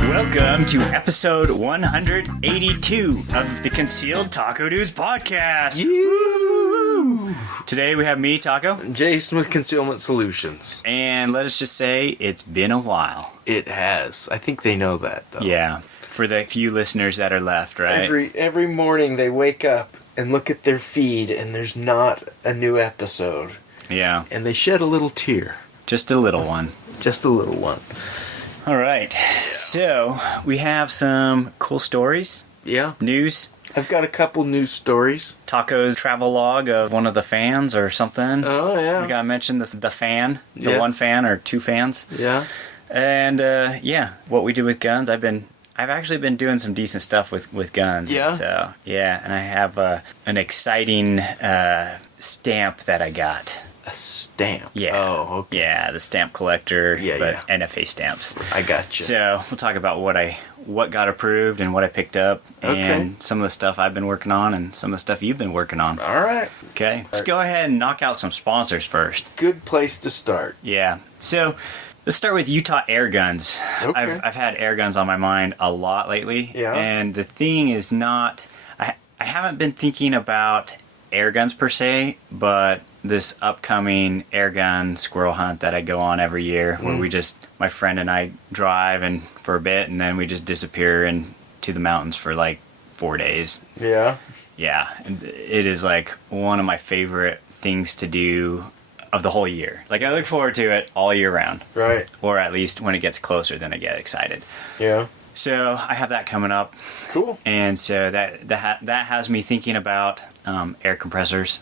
Welcome to episode 182 of the Concealed Taco Dudes podcast. Woo! Today we have me, Taco. Jason with Concealment Solutions. And let us just say it's been a while. It has. I think they know that, though. Yeah, for the few listeners that are left, right? Every morning they wake up and look at their feed and there's not a new episode. Yeah. And they shed a little tear. Just a little one. Just a little one. All right. So we have some cool stories. Yeah. News. I've got a couple news stories. Taco's travel log of one of the fans or something. Oh, yeah. We gotta mention the fan. The Yeah. one fan or two fans. Yeah. And yeah, what we do with guns. I've actually been doing some decent stuff with guns. Yeah. So yeah, and I have an exciting stamp that I got. A stamp. Yeah. Oh, okay. Yeah, the stamp collector. Yeah, but yeah. NFA stamps. I got you. So we'll talk about what got approved and what I picked up, and some of the stuff I've been working on, and some of the stuff you've been working on. All right. Okay. Let's go ahead and knock out some sponsors first. Good place to start. Yeah. So let's start with Utah air guns. Okay. I've had air guns on my mind a lot lately. Yeah. And the thing is not, I haven't been thinking about air guns per se, but this upcoming air gun squirrel hunt that I go on every year, where my friend and I drive and for a bit, and then we just disappear into the mountains for like 4 days. Yeah. Yeah, and it is like one of my favorite things to do of the whole year. Like, I look forward to it all year round. Right. Or at least when it gets closer, then I get excited. Yeah. So I have that coming up. Cool. And so that has me thinking about air compressors.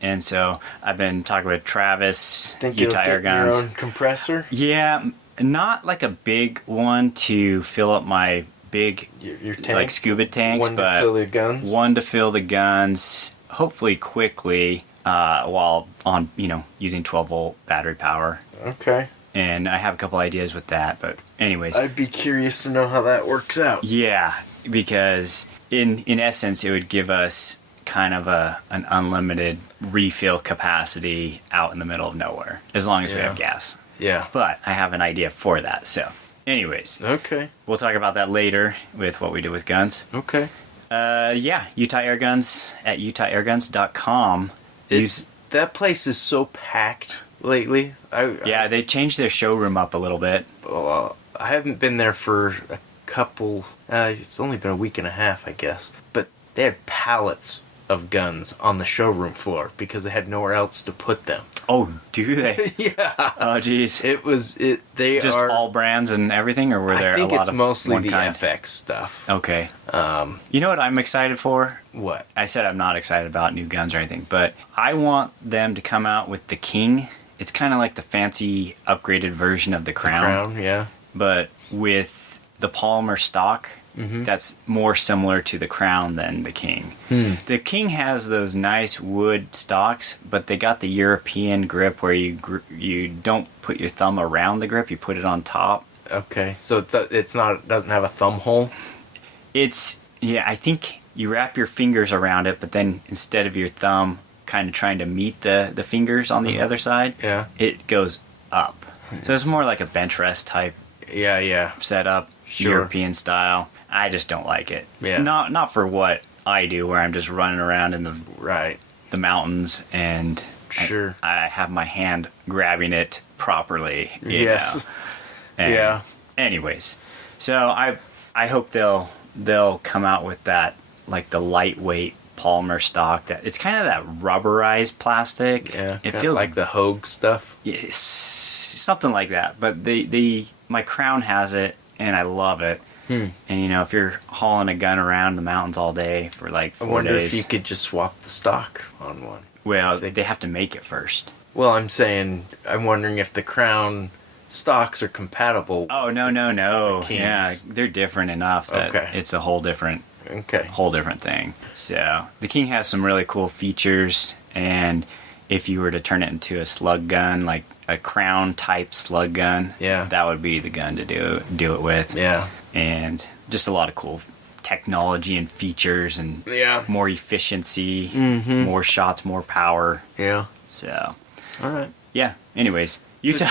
And so I've been talking with Travis, Think Utah you'll Air get Guns. your own compressor? Yeah, not like a big one to fill up my big Your tank? like scuba tanks, One but to fill your guns? one to fill the guns, hopefully quickly, while on using 12-volt battery power. Okay. And I have a couple ideas with that, but anyways. I'd be curious to know how that works out. Yeah, because in essence, it would give us kind of an unlimited refill capacity out in the middle of nowhere, as long as we have gas. Yeah. But I have an idea for that, so anyways. Okay. We'll talk about that later with what we do with guns. Okay. Yeah, Utah Air Guns at utahairguns.com. That place is so packed lately. Yeah, they changed their showroom up a little bit. I haven't been there for a couple. It's only been a week and a half, I guess. But they had pallets of guns on the showroom floor because they had nowhere else to put them. Oh, do they? Yeah. Oh, geez. They just are all brands and everything, or were there I think a lot it's of mostly one the kind? FX stuff. Okay. You know what I'm excited for? What? I said I'm not excited about new guns or anything, but I want them to come out with the King. It's kind of like the fancy upgraded version of the Crown. Yeah. But with the polymer stock, that's more similar to the Crown than the King. The King has those nice wood stocks, but they got the European grip where you don't put your thumb around the grip, you put it on top. Okay, so it doesn't have a thumb hole? I think you wrap your fingers around it, but then instead of your thumb kind of trying to meet the fingers on the other side, it goes up. So it's more like a bench rest type setup, European style. I just don't like it. Yeah. Not for what I do, where I'm just running around in the mountains and I have my hand grabbing it properly. You know. And anyways, so I hope they'll come out with that, like the lightweight polymer stock. That it's kind of that rubberized plastic. Yeah, it feels like the Hogue stuff. Yes, something like that. But my Crown has it, and I love it. And if you're hauling a gun around the mountains all day for like 4 days, I wonder if you could just swap the stock on one. Well, they have to make it first. Well, I'm wondering if the Crown stocks are compatible. Oh, no. The Kings. Yeah, they're different enough that it's a whole different thing. So the King has some really cool features, and if you were to turn it into a slug gun, like a Crown type slug gun, that would be the gun to do it with. Yeah. And just a lot of cool technology and features and Yeah. more efficiency, Mm-hmm. more shots, more power. Yeah. So, All right. yeah. Anyways, Utah.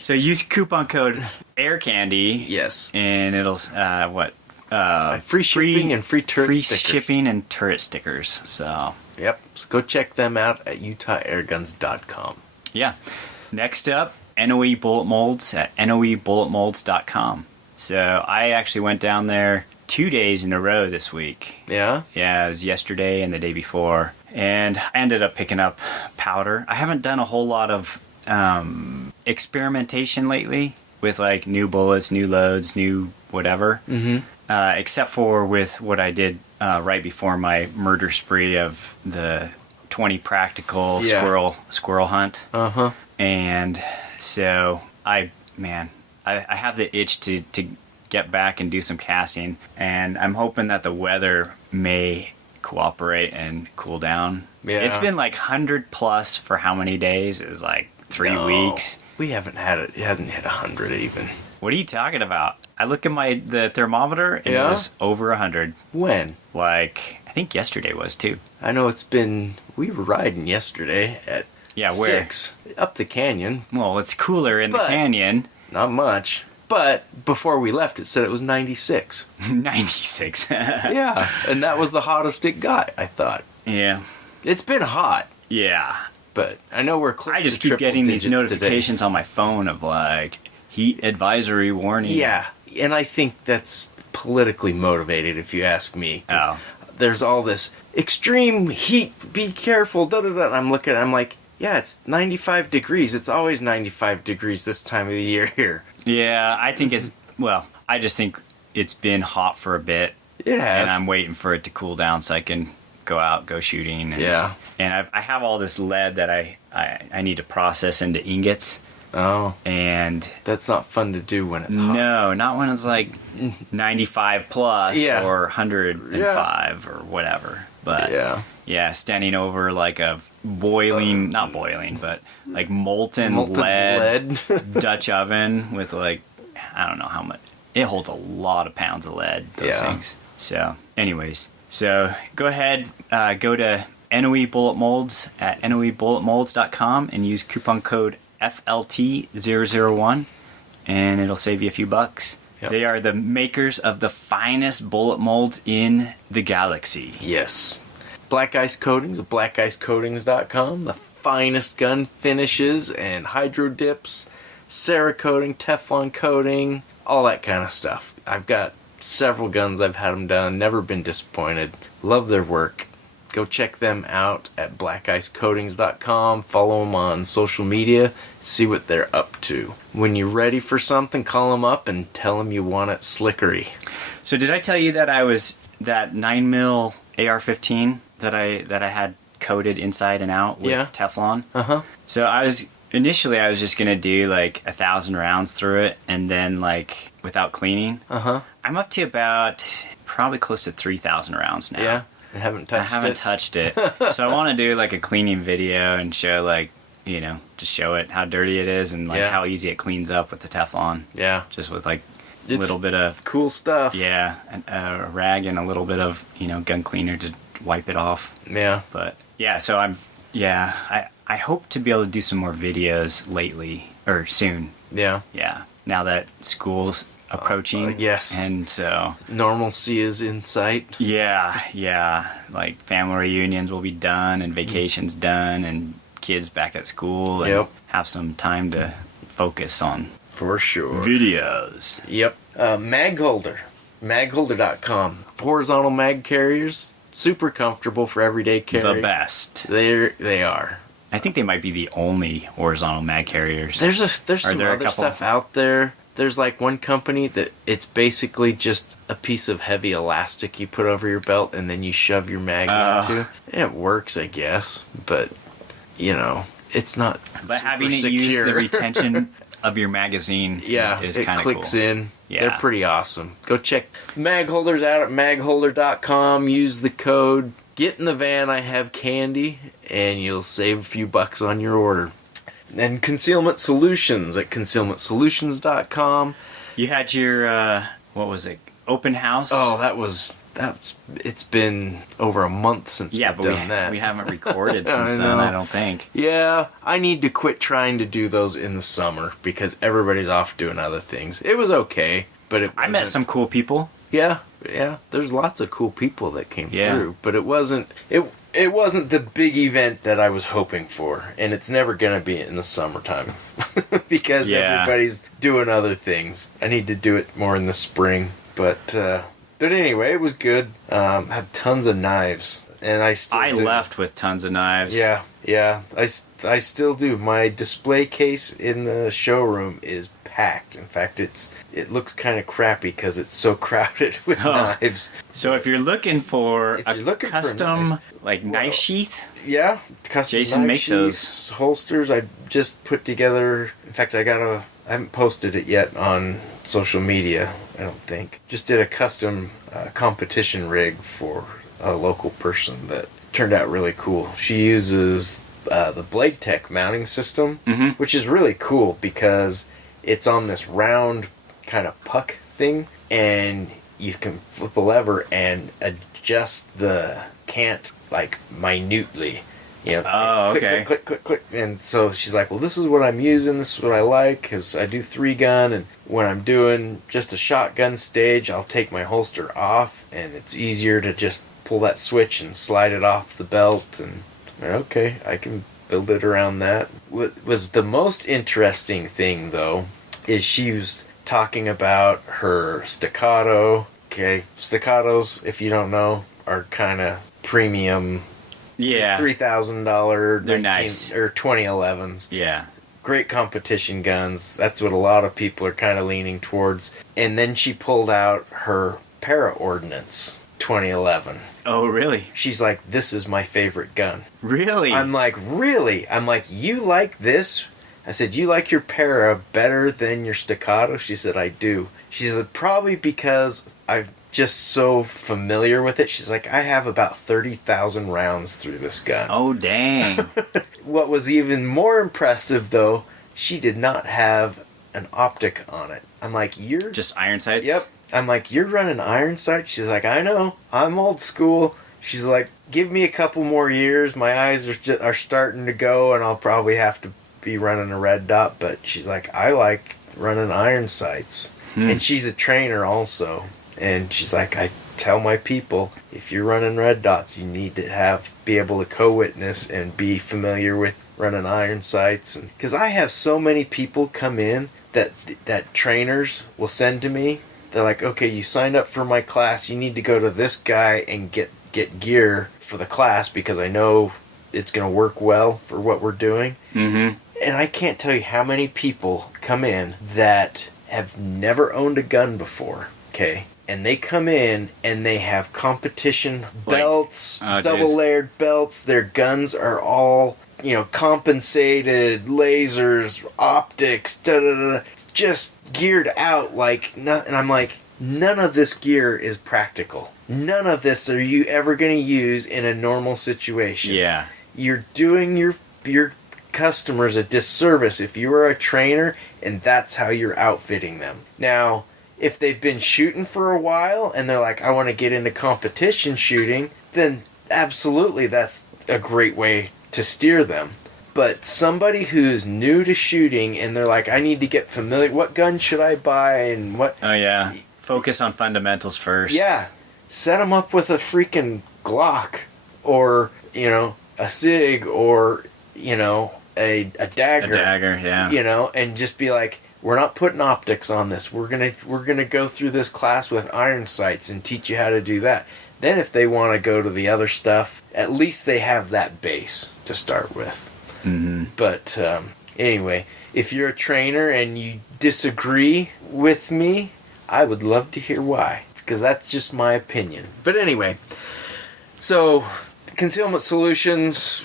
So use coupon code AirCandy. Yes. And it'll Free shipping and free turret free stickers. shipping and turret stickers. So Yep. So go check them out at UtahAirguns.com. yeah. Next up, NOE Bullet Molds at NOEBulletMolds.com. So I actually went down there 2 days in a row this week. Yeah? Yeah, it was yesterday and the day before. And I ended up picking up powder. I haven't done a whole lot of experimentation lately with like new bullets, new loads, new whatever. Mm-hmm. Except for with what I did right before my murder spree of the 20 practical squirrel hunt. Uh-huh. And so I have the itch to get back and do some casting, and I'm hoping that the weather may cooperate and cool down. Yeah. It's been like 100 plus for how many days? It was like 3 weeks. We haven't had it. It hasn't hit 100 even. What are you talking about? I look at the thermometer and it was over 100. When? Like, I think yesterday was too. I know we were riding yesterday at Yeah, where? 6 up the canyon. Well, it's cooler in the canyon. Not much. But before we left, it said it was 96. 96. Yeah, and that was the hottest it got, I thought. Yeah. It's been hot, Yeah. but I know we're close I just to keep triple getting these digits notifications on my phone of like heat advisory warning. today. Yeah, and I think that's politically motivated, if you ask me. 'Cause there's all this extreme heat, be careful, da-da-da. And I'm looking, I'm like, yeah, it's 95 degrees. It's always 95 degrees this time of the year here. Yeah, I think I just think it's been hot for a bit. It has. And I'm waiting for it to cool down so I can go shooting. And, Yeah. And I have all this lead that I need to process into ingots. Oh, And that's not fun to do when it's hot. no, not when it's like 95 plus Yeah. or 105 or whatever. But yeah, standing over like a not boiling, but like molten lead Dutch oven with like, I don't know how much. It holds a lot of pounds of lead, those things. So, anyways. So, go ahead, go to NOE Bullet Molds at NOEBulletMolds.com and use coupon code FLT001 and it'll save you a few bucks. Yep. They are the makers of the finest bullet molds in the galaxy. Yes. Black Ice Coatings at blackicecoatings.com. The finest gun finishes and hydro dips, Cerakoting, Teflon coating, all that kind of stuff. I've got several guns I've had them done, never been disappointed. Love their work. Go check them out at blackicecoatings.com. Follow them on social media. See what they're up to. When you're ready for something, call them up and tell them you want it slickery. So did I tell you that that 9mm AR-15 that I had coated inside and out with Teflon? Uh-huh. So initially I was just gonna do like 1,000 rounds through it and then like without cleaning. Uh-huh. I'm up to about probably close to 3,000 rounds now. Yeah. I haven't touched it. So I want to do like a cleaning video and show like, just show it how dirty it is and like how easy it cleans up with the Teflon. Yeah. Just with like a little bit of cool stuff. Yeah, a rag and a little bit of, gun cleaner to wipe it off. Yeah. But yeah, so I hope to be able to do some more videos soon. Yeah. Yeah. Now that school's approaching. Yes. And so normalcy is in sight. Yeah. Like family reunions will be done and vacations done and kids back at school and have some time to focus on for sure videos. Yep. Mag holder. Magholder.com. Horizontal mag carriers. Super comfortable for everyday carry. The best. They are. I think they might be the only horizontal mag carriers. There's some other stuff out there. There's like one company that it's basically just a piece of heavy elastic you put over your belt and then you shove your mag into. It works, I guess, but it's not. But having it use the retention of your magazine is kind of cool. It clicks in. Yeah. They're pretty awesome. Go check mag holders out at magholder.com. Use the code Get in the Van I Have Candy and you'll save a few bucks on your order. Then Concealment Solutions at concealmentsolutions.com. You had your, what was it, open house? Oh, that was it's been over a month since we've done that. We haven't recorded since then, I don't think. Yeah, I need to quit trying to do those in the summer because everybody's off doing other things. It was okay, but I met some cool people. Yeah. There's lots of cool people that came through, but it wasn't the big event that I was hoping for, and it's never gonna be in the summertime because everybody's doing other things. I need to do it more in the spring, but anyway, it was good. Had tons of knives, and I left with tons of knives. Yeah. I still do. My display case in the showroom is packed. In fact, it looks kind of crappy because it's so crowded with knives. So if you're looking for a custom knife sheath, custom Jason knife makes sheaths, those holsters. I just put together. In fact, I haven't posted it yet on social media. I don't think. Just did a custom competition rig for a local person that turned out really cool. She uses the Blade Tech mounting system, which is really cool because it's on this round kind of puck thing, and you can flip a lever and adjust the cant minutely. Okay. Click. And so she's like, well, this is what I'm using, this is what I like, because I do 3-gun, and when I'm doing just a shotgun stage, I'll take my holster off, and it's easier to just pull that switch and slide it off the belt, and okay, I can build it around that. What was the most interesting thing, though, is she was talking about her staccato. Okay, staccatos, if you don't know, are kind of premium. Yeah. $3,000. They're nice. Or 2011s. Yeah. Great competition guns. That's what a lot of people are kind of leaning towards. And then she pulled out her Para-Ordnance 2011. Oh, really? She's like, this is my favorite gun. Really? I'm like, really? I'm like, you like this? I said, you like your Para better than your staccato? She said, I do. She said, probably because I'm just so familiar with it. She's like, I have about 30,000 rounds through this gun. Oh, dang. What was even more impressive, though, she did not have an optic on it. I'm like, you're... Just iron sights? Yep. I'm like, you're running iron sights? She's like, I know. I'm old school. She's like, give me a couple more years. My eyes are starting to go, and I'll probably have to be running a red dot. But she's like, I like running iron sights. And she's a trainer also. And she's like, I tell my people, if you're running red dots, you need to be able to co-witness and be familiar with running iron sights. Because I have so many people come in that trainers will send to me. They're like, okay, you signed up for my class. You need to go to this guy and get gear for the class because I know it's going to work well for what we're doing. Mm-hmm. And I can't tell you how many people come in that have never owned a gun before, okay? And they come in and they have competition belts, double-layered belts. Their guns are all, compensated, lasers, optics, just geared out like... And I'm like, none of this gear is practical. None of this are you ever going to use in a normal situation. Yeah. You're doing your customers a disservice if you are a trainer and that's how you're outfitting them. Now... if they've been shooting for a while and they're like, I want to get into competition shooting, then absolutely that's a great way to steer them. But somebody who's new to shooting and they're like, I need to get familiar, what gun should I buy and what... Oh, yeah. Focus on fundamentals first. Yeah. Set them up with a freaking Glock or, a SIG or, a dagger. A dagger, yeah. And just be like... we're not putting optics on this. We're gonna go through this class with iron sights and teach you how to do that. Then if they want to go to the other stuff, at least they have that base to start with. Mm-hmm. But anyway, if you're a trainer and you disagree with me, I would love to hear why, because that's just my opinion. But anyway, so Concealment Solutions,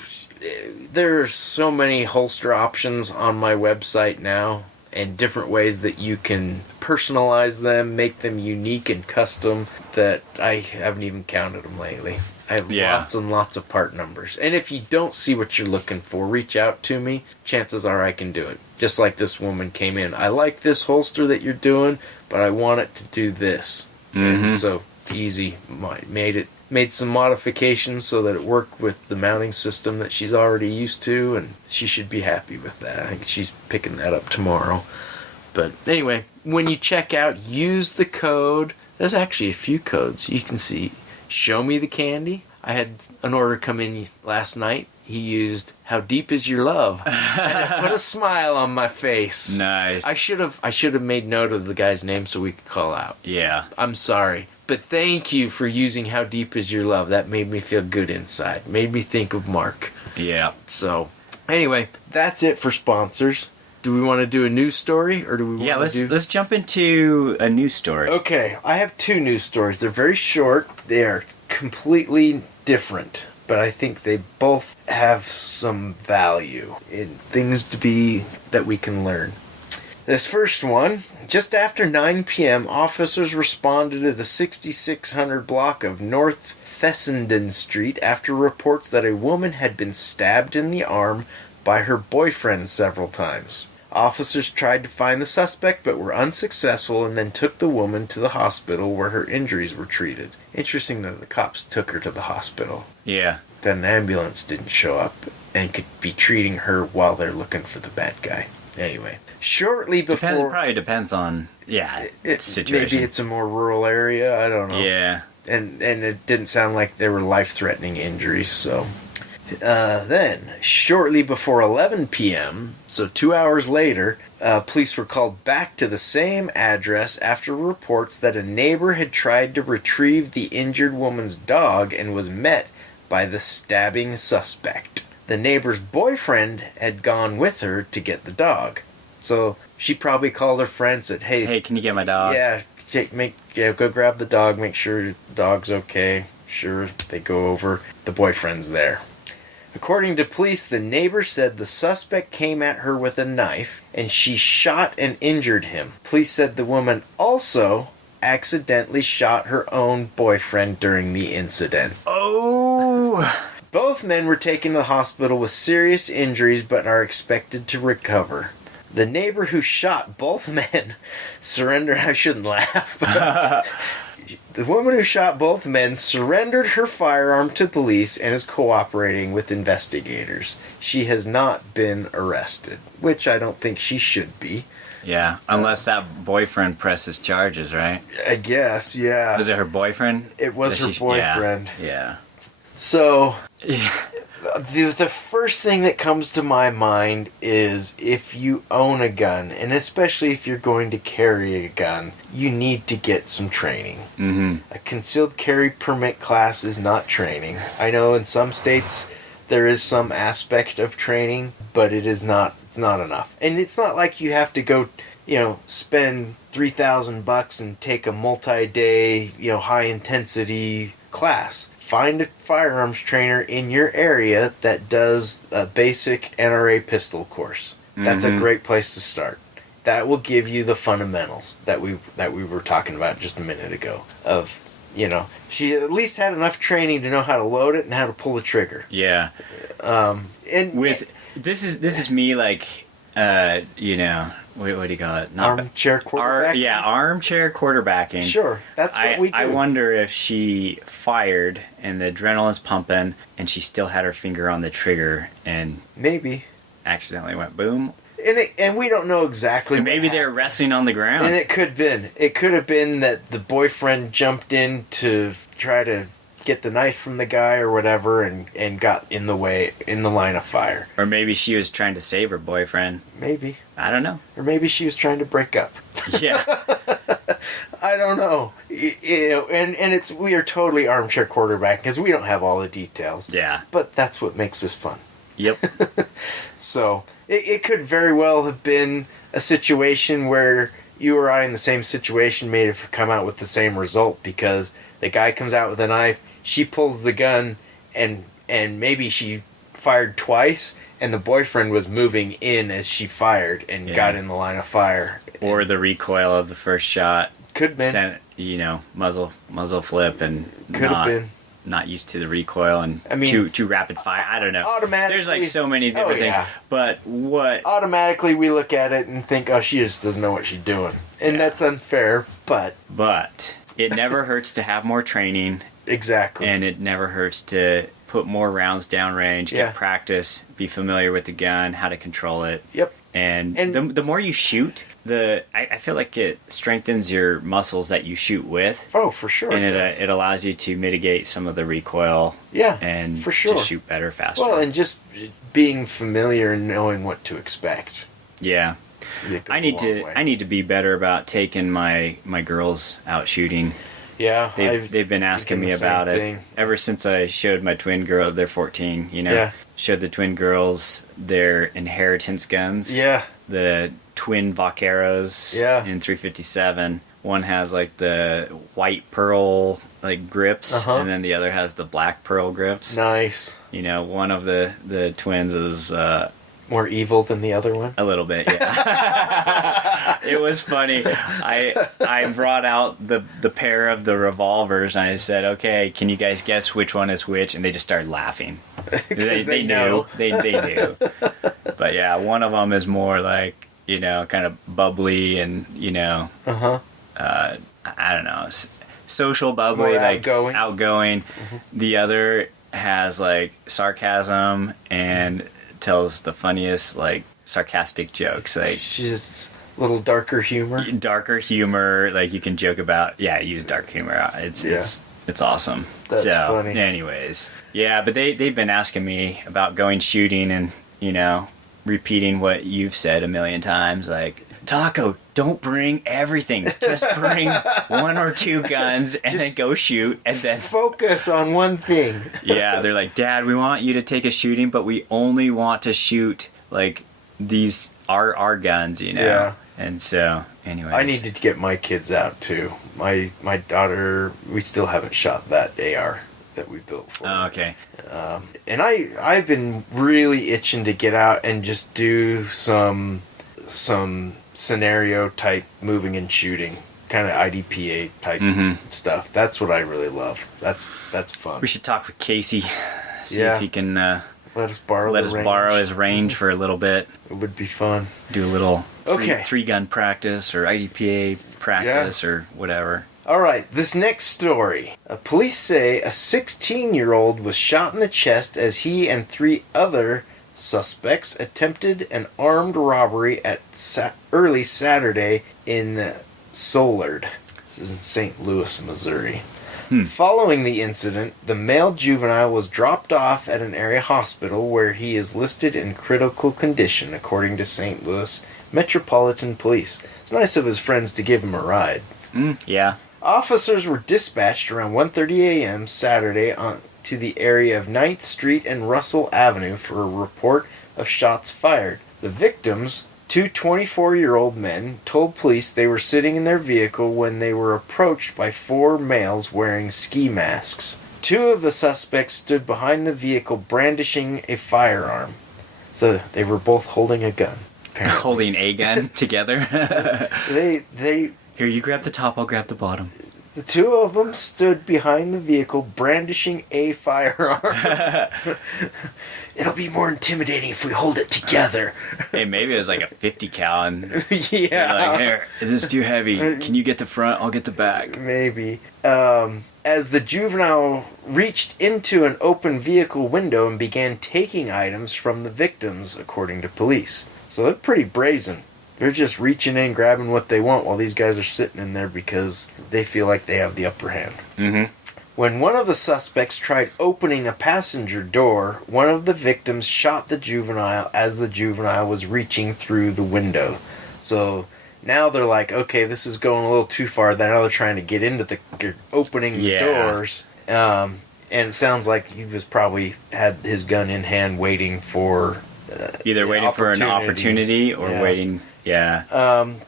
there's so many holster options on my website now. And different ways that you can personalize them, make them unique and custom, that I haven't even counted them lately. I have lots and lots of part numbers. And if you don't see what you're looking for, reach out to me. Chances are I can do it. Just like this woman came in. I like this holster that you're doing, but I want it to do this. Mm-hmm. And so easy. Made some modifications so that it worked with the mounting system that she's already used to, and she should be happy with that. I think she's picking that up tomorrow. But anyway, when you check out, use the code. There's actually a few codes. You can see, show me the candy. I had an order come in last night. He used "How deep is your love?" and it put a smile on my face. Nice. I should have made note of the guy's name so we could call out. Yeah. I'm sorry, but thank you for using "How deep is your love?" That made me feel good inside. Made me think of Mark. Yeah. So, anyway, that's it for sponsors. Do we want to do a news story, or do we want to do... let's jump into a news story. Okay, I have two news stories. They're very short. They are completely different, but I think they both have some value in things that we can learn. This first one, just after 9 p.m., officers responded to the 6600 block of North Fessenden Street after reports that a woman had been stabbed in the arm by her boyfriend several times. Officers tried to find the suspect but were unsuccessful and then took the woman to the hospital where her injuries were treated. Interesting that the cops took her to the hospital. Yeah. That an ambulance didn't show up and could be treating her while they're looking for the bad guy. Anyway, shortly before... Probably depends on, situation. Maybe it's a more rural area, I don't know. Yeah. And it didn't sound like there were life-threatening injuries, so... Then, shortly before 11 p.m., so 2 hours later, police were called back to the same address after reports that a neighbor had tried to retrieve the injured woman's dog and was met by the stabbing suspect. The neighbor's boyfriend had gone with her to get the dog. So she probably called her friend and said, Hey, can you get my dog? Yeah, go grab the dog, make sure the dog's okay. Sure, they go over. The boyfriend's there. According to police, the neighbor said the suspect came at her with a knife and she shot and injured him. Police said the woman also accidentally shot her own boyfriend during the incident. Oh! Both men were taken to the hospital with serious injuries but are expected to recover. The neighbor who shot both men surrendered. I shouldn't laugh. The woman who shot both men surrendered her firearm to police and is cooperating with investigators. She has not been arrested, which I don't think she should be. Yeah, unless that boyfriend presses charges, right? I guess, yeah. Was it her boyfriend? It was her boyfriend. Yeah. So, the first thing that comes to my mind is if you own a gun, and especially if you're going to carry a gun, you need to get some training. Mm-hmm. A concealed carry permit class is not training. I know in some states there is some aspect of training, but it is not enough. And it's not like you have to go, spend $3,000 and take a multi-day, high-intensity class. Find a firearms trainer in your area that does a basic NRA pistol course. That's a great place to start. That will give you the fundamentals that we were talking about just a minute ago. Of, she at least had enough training to know how to load it and how to pull the trigger. Yeah. This is me like, what do you call it? Armchair quarterbacking? Armchair quarterbacking. Sure, that's what we do. I wonder if she fired and the adrenaline's pumping and she still had her finger on the trigger and... Maybe. Accidentally went boom. And we don't know exactly. And maybe they're wrestling on the ground. And it could have been that the boyfriend jumped in to try to get the knife from the guy or whatever and got in the line of fire. Or maybe she was trying to save her boyfriend. Maybe. I don't know. Or maybe she was trying to break up. Yeah. I don't know. And we are totally armchair quarterback because we don't have all the details. Yeah. But that's what makes this fun. Yep. So, it could very well have been a situation where you or I in the same situation may have come out with the same result because the guy comes out with a knife, she pulls the gun, and maybe she fired twice, and the boyfriend was moving in as she fired and got in the line of fire. Or the recoil of the first shot. Could have been. Sent, muzzle flip and could have been. Not used to the recoil and too rapid fire. I don't know. Automatically. There's like so many different things. But what... Automatically we look at it and think, oh, she just doesn't know what she's doing. And that's unfair, but... it never hurts to have more training. Exactly. And it never hurts to put more rounds downrange, get practice, be familiar with the gun, how to control it. Yep. And the more you shoot, I feel like it strengthens your muscles that you shoot with. Oh, for sure. And it allows you to mitigate some of the recoil. Yeah, and for sure. Just shoot better, faster. Well, and just being familiar and knowing what to expect. Yeah. I need to be better about taking my girls out shooting. Yeah, they've been asking me about it ever since I showed my twin girl. They're 14, you know. Yeah. Showed the twin girls their inheritance guns. Yeah. The twin Vaqueros. Yeah. In 357. One has like the white pearl like grips, and then the other has the black pearl grips. Nice. You know, one of the twins is more evil than the other one? A little bit, yeah. It was funny. I brought out the pair of the revolvers, and I said, okay, can you guys guess which one is which? And they just started laughing. They knew. They knew. But yeah, one of them is more like, you know, kind of bubbly and, you know, I don't know, social bubbly, more like outgoing. The other has like sarcasm and tells the funniest, like, sarcastic jokes. Like, she's just a little darker humor. Like, you can joke about. Yeah, use dark humor. It's awesome. That's funny. Anyways, yeah, but they've been asking me about going shooting and, you know, repeating what you've said a million times, like, Taco, don't bring everything. Just bring one or two guns and then go shoot and then focus on one thing. Yeah, they're like, Dad, we want you to take us shooting, but we only want to shoot like these our guns, you know. Yeah. And so, anyways, I need to get my kids out too. My daughter, we still haven't shot that AR that we built for her. Oh, okay. And I've been really itching to get out and just do some scenario type moving and shooting, kind of IDPA type stuff. That's what I really love. That's fun. We should talk with Casey, see if he can let us borrow his range for a little bit. It would be fun. Do a little three gun practice or IDPA practice or whatever. All right, this next story. Police say a 16-year-old was shot in the chest as he and 3 other suspects attempted an armed robbery at early Saturday in Soulard. This is in St. Louis, Missouri. Following the incident, the male juvenile was dropped off at an area hospital where he is listed in critical condition, according to St. Louis Metropolitan Police. It's nice of his friends to give him a ride. Yeah. Officers were dispatched around 1:30 a.m. Saturday to the area of 9th Street and Russell Avenue for a report of shots fired. The victims, 2 24-year-old men, told police they were sitting in their vehicle when they were approached by 4 males wearing ski masks. 2 of the suspects stood behind the vehicle brandishing a firearm. So they were both holding a gun. Apparently. Holding a gun together? They Here, you grab the top, I'll grab the bottom. The 2 of them stood behind the vehicle brandishing a firearm. It'll be more intimidating if we hold it together. Hey, maybe it was like a 50 cal and yeah. Like, here, this is too heavy. Can you get the front? I'll get the back. Maybe. As the juvenile reached into an open vehicle window and began taking items from the victims, according to police. So they're pretty brazen. They're just reaching in, grabbing what they want while these guys are sitting in there because they feel like they have the upper hand. When one of the suspects tried opening a passenger door, one of the victims shot the juvenile as the juvenile was reaching through the window. So now they're like, okay, this is going a little too far. Now they're trying to get into the opening the doors. And it sounds like he was probably had his gun in hand waiting for... either waiting for an opportunity or waiting... Yeah.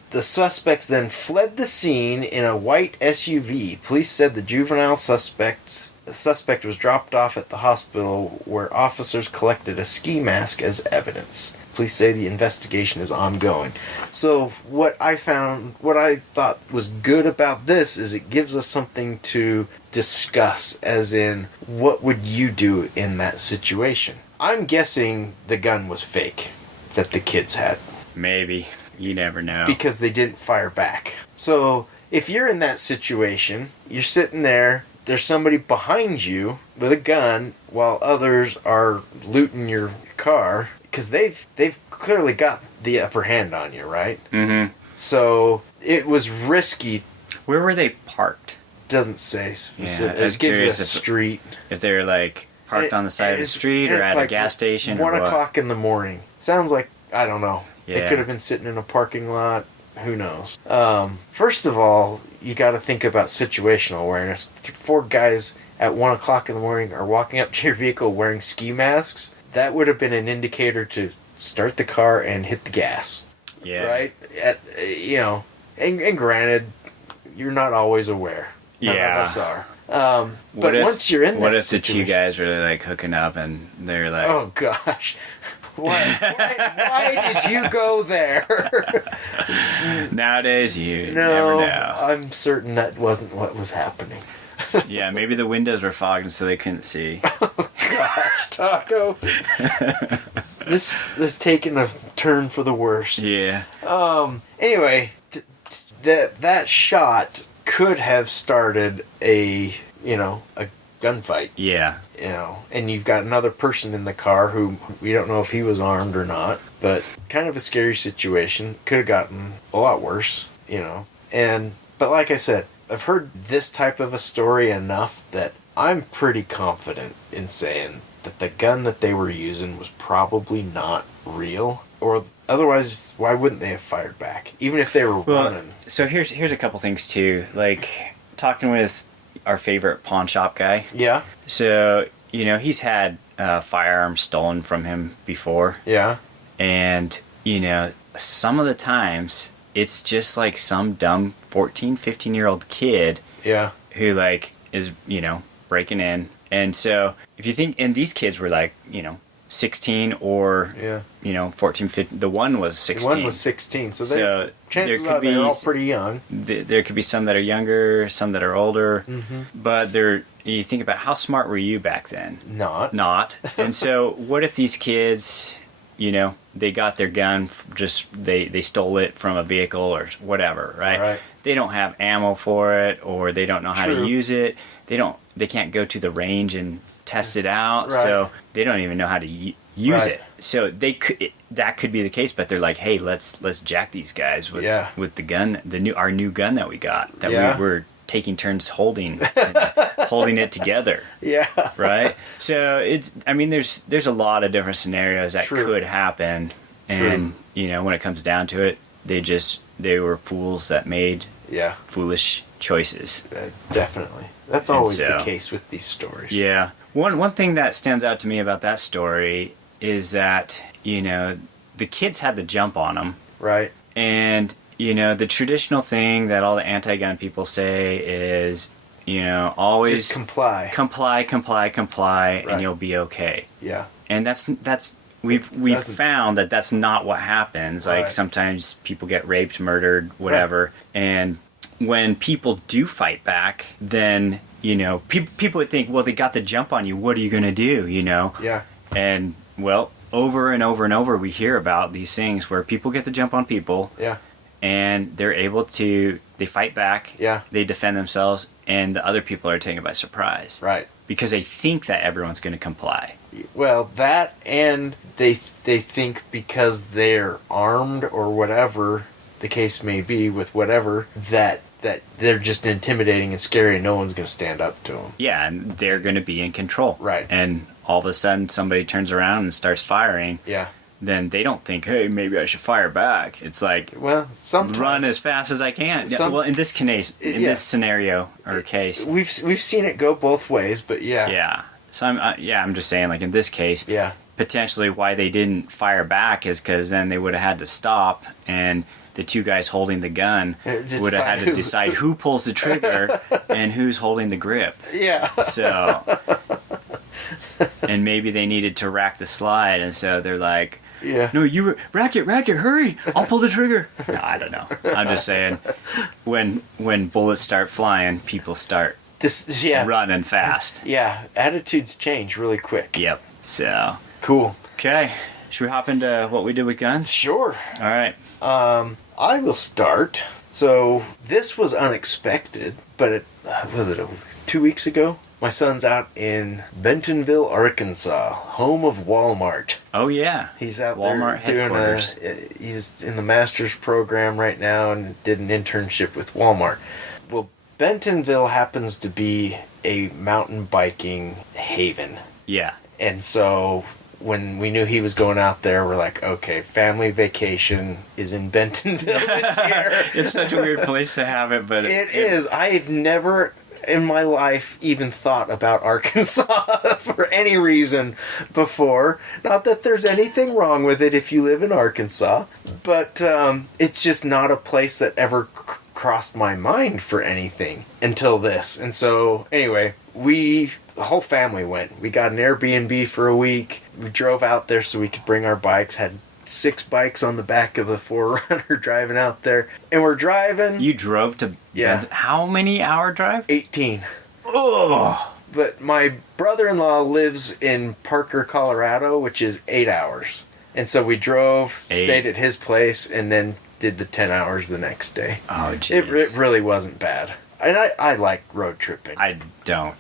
The suspects then fled the scene in a white SUV. Police said the juvenile suspect was dropped off at the hospital where officers collected a ski mask as evidence. Police say the investigation is ongoing. So what I thought was good about this is it gives us something to discuss, as in, what would you do in that situation? I'm guessing the gun was fake that the kids had. Maybe. You never know. Because they didn't fire back. So if you're in that situation, you're sitting there, there's somebody behind you with a gun while others are looting your car, because they've clearly got the upper hand on you, right? Mm-hmm. So it was risky. Where were they parked? Doesn't say specific. Yeah, It gives a street. If they're like parked on the side of the street or at a gas station. 1 o'clock in the morning. Sounds like, I don't know. Yeah. They could have been sitting in a parking lot. Who knows? First of all, you got to think about situational awareness. 4 guys at 1 o'clock in the morning are walking up to your vehicle wearing ski masks. That would have been an indicator to start the car and hit the gas. Yeah. Right? And granted, you're not always aware. None of us are. But once you're in that what if situation, the 2 guys were like hooking up and they're like, oh gosh, why did you go there? Nowadays you never know. I'm certain that wasn't what was happening. Yeah, maybe the windows were fogged so they couldn't see. Oh gosh, Taco. This taking a turn for the worse. Yeah. Anyway, that shot could have started a gunfight. Yeah. And you've got another person in the car who we don't know if he was armed or not, but kind of a scary situation. Could have gotten a lot worse, but like I said, I've heard this type of a story enough that I'm pretty confident in saying that the gun that they were using was probably not real, or otherwise why wouldn't they have fired back even if they were running? So here's a couple things too, like talking with our favorite pawn shop guy. Yeah. So he's had firearms stolen from him before. Yeah. And some of the times it's just like some dumb 14, 15-year-old kid. Yeah. Who like is breaking in. And so if you think, and these kids were like 16 or 14, 15. The one was 16. The one was 16. So chances are they're all pretty young. There could be some that are younger, some that are older. Mm-hmm. But you think about how smart were you back then? Not. And so what if these kids, they got their gun, just they stole it from a vehicle or whatever, right? They don't have ammo for it, or they don't know how to use it. They can't go to the range and test it out, so they don't even know how to use it. So that could be the case, but they're like, hey, let's jack these guys with the gun, our new gun that we got, that we were taking turns holding it together. Yeah. Right? So there's a lot of different scenarios that could happen. And when it comes down to it, they were fools that made foolish choices. Definitely. That's always the case with these stories. Yeah. One thing that stands out to me about that story is that, the kids had the jump on them. Right. And, the traditional thing that all the anti-gun people say is, always just comply, and you'll be okay. Yeah. And we've found that that's not what happens. Like sometimes people get raped, murdered, whatever. And when people do fight back, then people would think, well, they got the jump on you. What are you going to do? Yeah. And over and over and over, we hear about these things where people get the jump on people. Yeah. And they're able to, they fight back. Yeah. They defend themselves, and the other people are taken by surprise. Right. Because they think that everyone's going to comply. Well, that, and they think because they're armed or whatever the case may be with whatever, that they're just intimidating and scary and no one's going to stand up to them. Yeah, and they're going to be in control. Right. And all of a sudden somebody turns around and starts firing. Yeah. Then they don't think, hey, maybe I should fire back. It's like, sometimes run as fast as I can. In this case, this scenario or case, we've seen it go both ways, but yeah. Yeah. So I'm just saying, like in this case, potentially why they didn't fire back is because then they would have had to stop, and the 2 guys holding the gun would have had to decide who pulls the trigger and who's holding the grip. Yeah. So, and maybe they needed to rack the slide, and so they're like, no, you rack it, hurry! I'll pull the trigger. No, I don't know. I'm just saying, when bullets start flying, people start running fast. Yeah, attitudes change really quick. Yep. So cool. Okay, should we hop into what we did with guns? Sure. All right. I will start. So this was unexpected, but was it 2 weeks ago? My son's out in Bentonville, Arkansas, home of Walmart. Oh yeah, he's out Walmart there doing he's in the master's program right now and did an internship with Walmart. Well, Bentonville happens to be a mountain biking haven. Yeah. And so when we knew he was going out there, we're like, okay, family vacation is in Bentonville this year. It's such a weird place to have it, but it is. I've never in my life even thought about Arkansas for any reason before. Not that there's anything wrong with it if you live in Arkansas, but it's just not a place that ever crossed my mind for anything until this. And so, anyway, the whole family went. We got an Airbnb for a week. We drove out there so we could bring our bikes, had 6 bikes on the back of the 4Runner driving out there. And we're driving. You drove to... Yeah. How many hour drive? 18. Oh! But my brother-in-law lives in Parker, Colorado, which is 8 hours. And so we drove, stayed at his place, and then did the 10 hours the next day. Oh, jeez. It really wasn't bad. And I like road tripping. I don't.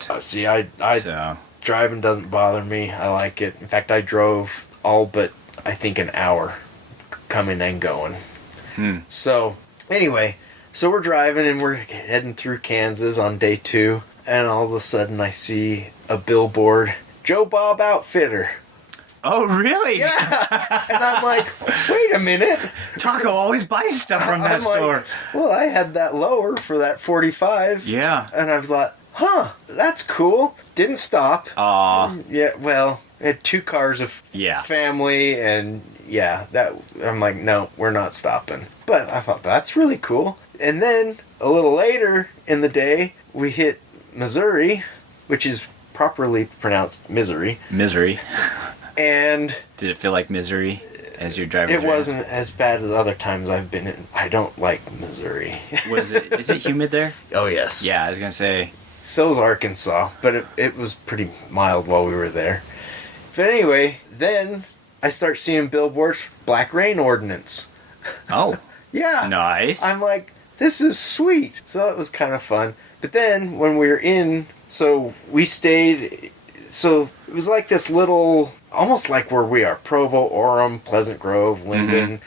Driving doesn't bother me. I like it. In fact, I drove all but, I think, an hour coming and going. So, anyway, so we're driving and we're heading through Kansas on day 2. And all of a sudden I see a billboard, Joe Bob Outfitter. Oh, really? Yeah. And I'm like, wait a minute. Taco always buys stuff from that store. Well, I had that lower for that 45. Yeah. And I was like, huh, that's cool. Didn't stop. Aw. Yeah, well, it had 2 cars of family, and I'm like, no, we're not stopping. But I thought, that's really cool. And then, a little later in the day, we hit Missouri, which is properly pronounced misery. Misery. And did it feel like misery as you're driving? It wasn't as bad as other times I've been in. I don't like Missouri. Is it humid there? Oh, yes. Yeah, I was going to say. So is Arkansas, but it was pretty mild while we were there. But anyway, then I start seeing billboards, Black Rain Ordinance. Oh. Yeah. Nice. I'm like, this is sweet. So it was kind of fun. But then when we were in, so we stayed, so it was like this little, almost like where we are, Provo, Orem, Pleasant Grove, Linden.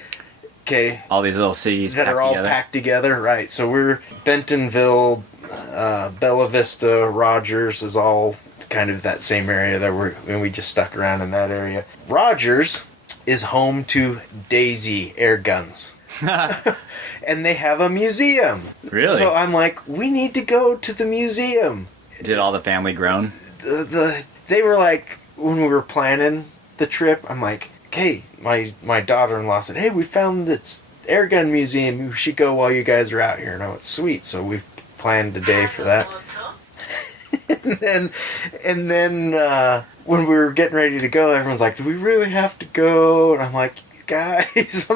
Okay. All these little cities that are all packed together, right? So we're Bentonville, Bella Vista, Rogers is all kind of that same area and we just stuck around in that area. Rogers is home to Daisy air guns. And they have a museum. Really? So I'm like, we need to go to the museum. Did all the family groan? They were like, when we were planning the trip, I'm like, okay, my daughter-in-law said, hey, we found this air gun museum. You should go while you guys are out here. And I went, sweet. So we planned a day for that. and then when we were getting ready to go, everyone's like, do we really have to go? And I'm like, guys,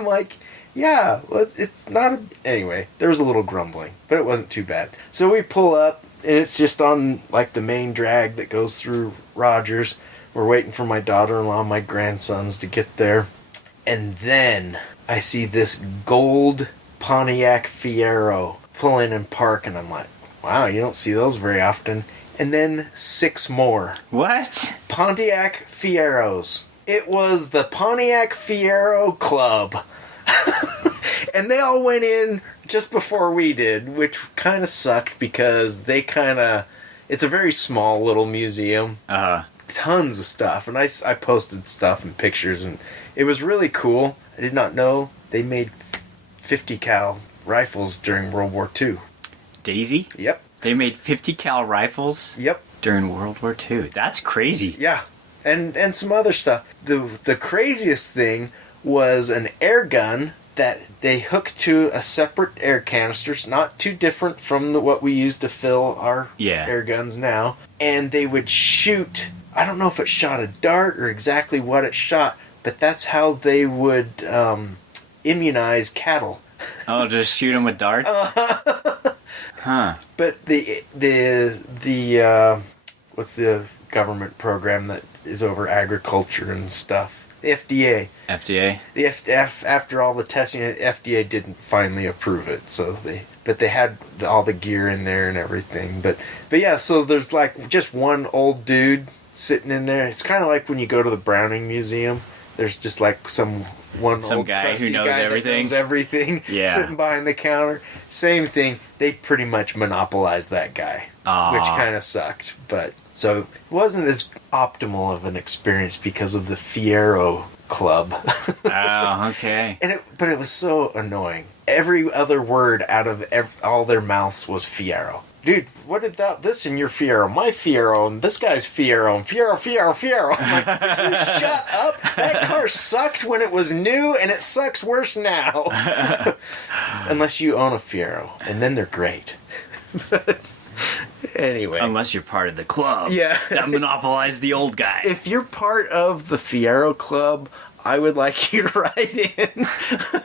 yeah, well, it's not anyway, there was a little grumbling, but it wasn't too bad. So we pull up, and it's just on, like, the main drag that goes through Rogers. We're waiting for my daughter-in-law and my grandsons to get there. And then I see this gold Pontiac Fiero pull in and park, and I'm like, wow, you don't see those very often. And then 6 more. What? Pontiac Fieros. It was the Pontiac Fiero Club. And they all went in just before we did, which kind of sucked because it's a very small little museum. Tons of stuff. And I posted stuff and pictures, and it was really cool. I did not know they made 50 cal rifles during World War II. Daisy? Yep. They made 50 cal rifles? Yep. During World War II. That's crazy. Yeah. And some other stuff. The craziest thing was an air gun that they hooked to a separate air canisters, not too different from what we use to fill our air guns now. And they would shoot, I don't know if it shot a dart or exactly what it shot, but that's how they would immunize cattle. Oh, just shoot them with darts? Huh. But the what's the government program that is over agriculture and stuff? The FDA. FDA? After all the testing, the FDA didn't finally approve it. But they had all the gear in there and everything. But yeah, so there's like just one old dude sitting in there. It's kind of like when you go to the Browning Museum. There's just like some old guy who knows everything. Yeah. Sitting behind the counter. Same thing. They pretty much monopolized that guy, which kind of sucked. But so it wasn't as optimal of an experience because of the Fiero Club. Oh, okay. But it was so annoying. Every other word out of all their mouths was Fiero. Dude, what about this in your Fiero? My Fiero, and this guy's Fiero, and Fiero. I'm like, would you shut up? That car sucked when it was new, and it sucks worse now. Unless you own a Fiero, and then they're great. But anyway. Unless you're part of the club. Yeah. That monopolized the old guy. If you're part of the Fiero Club, I would like you to write in.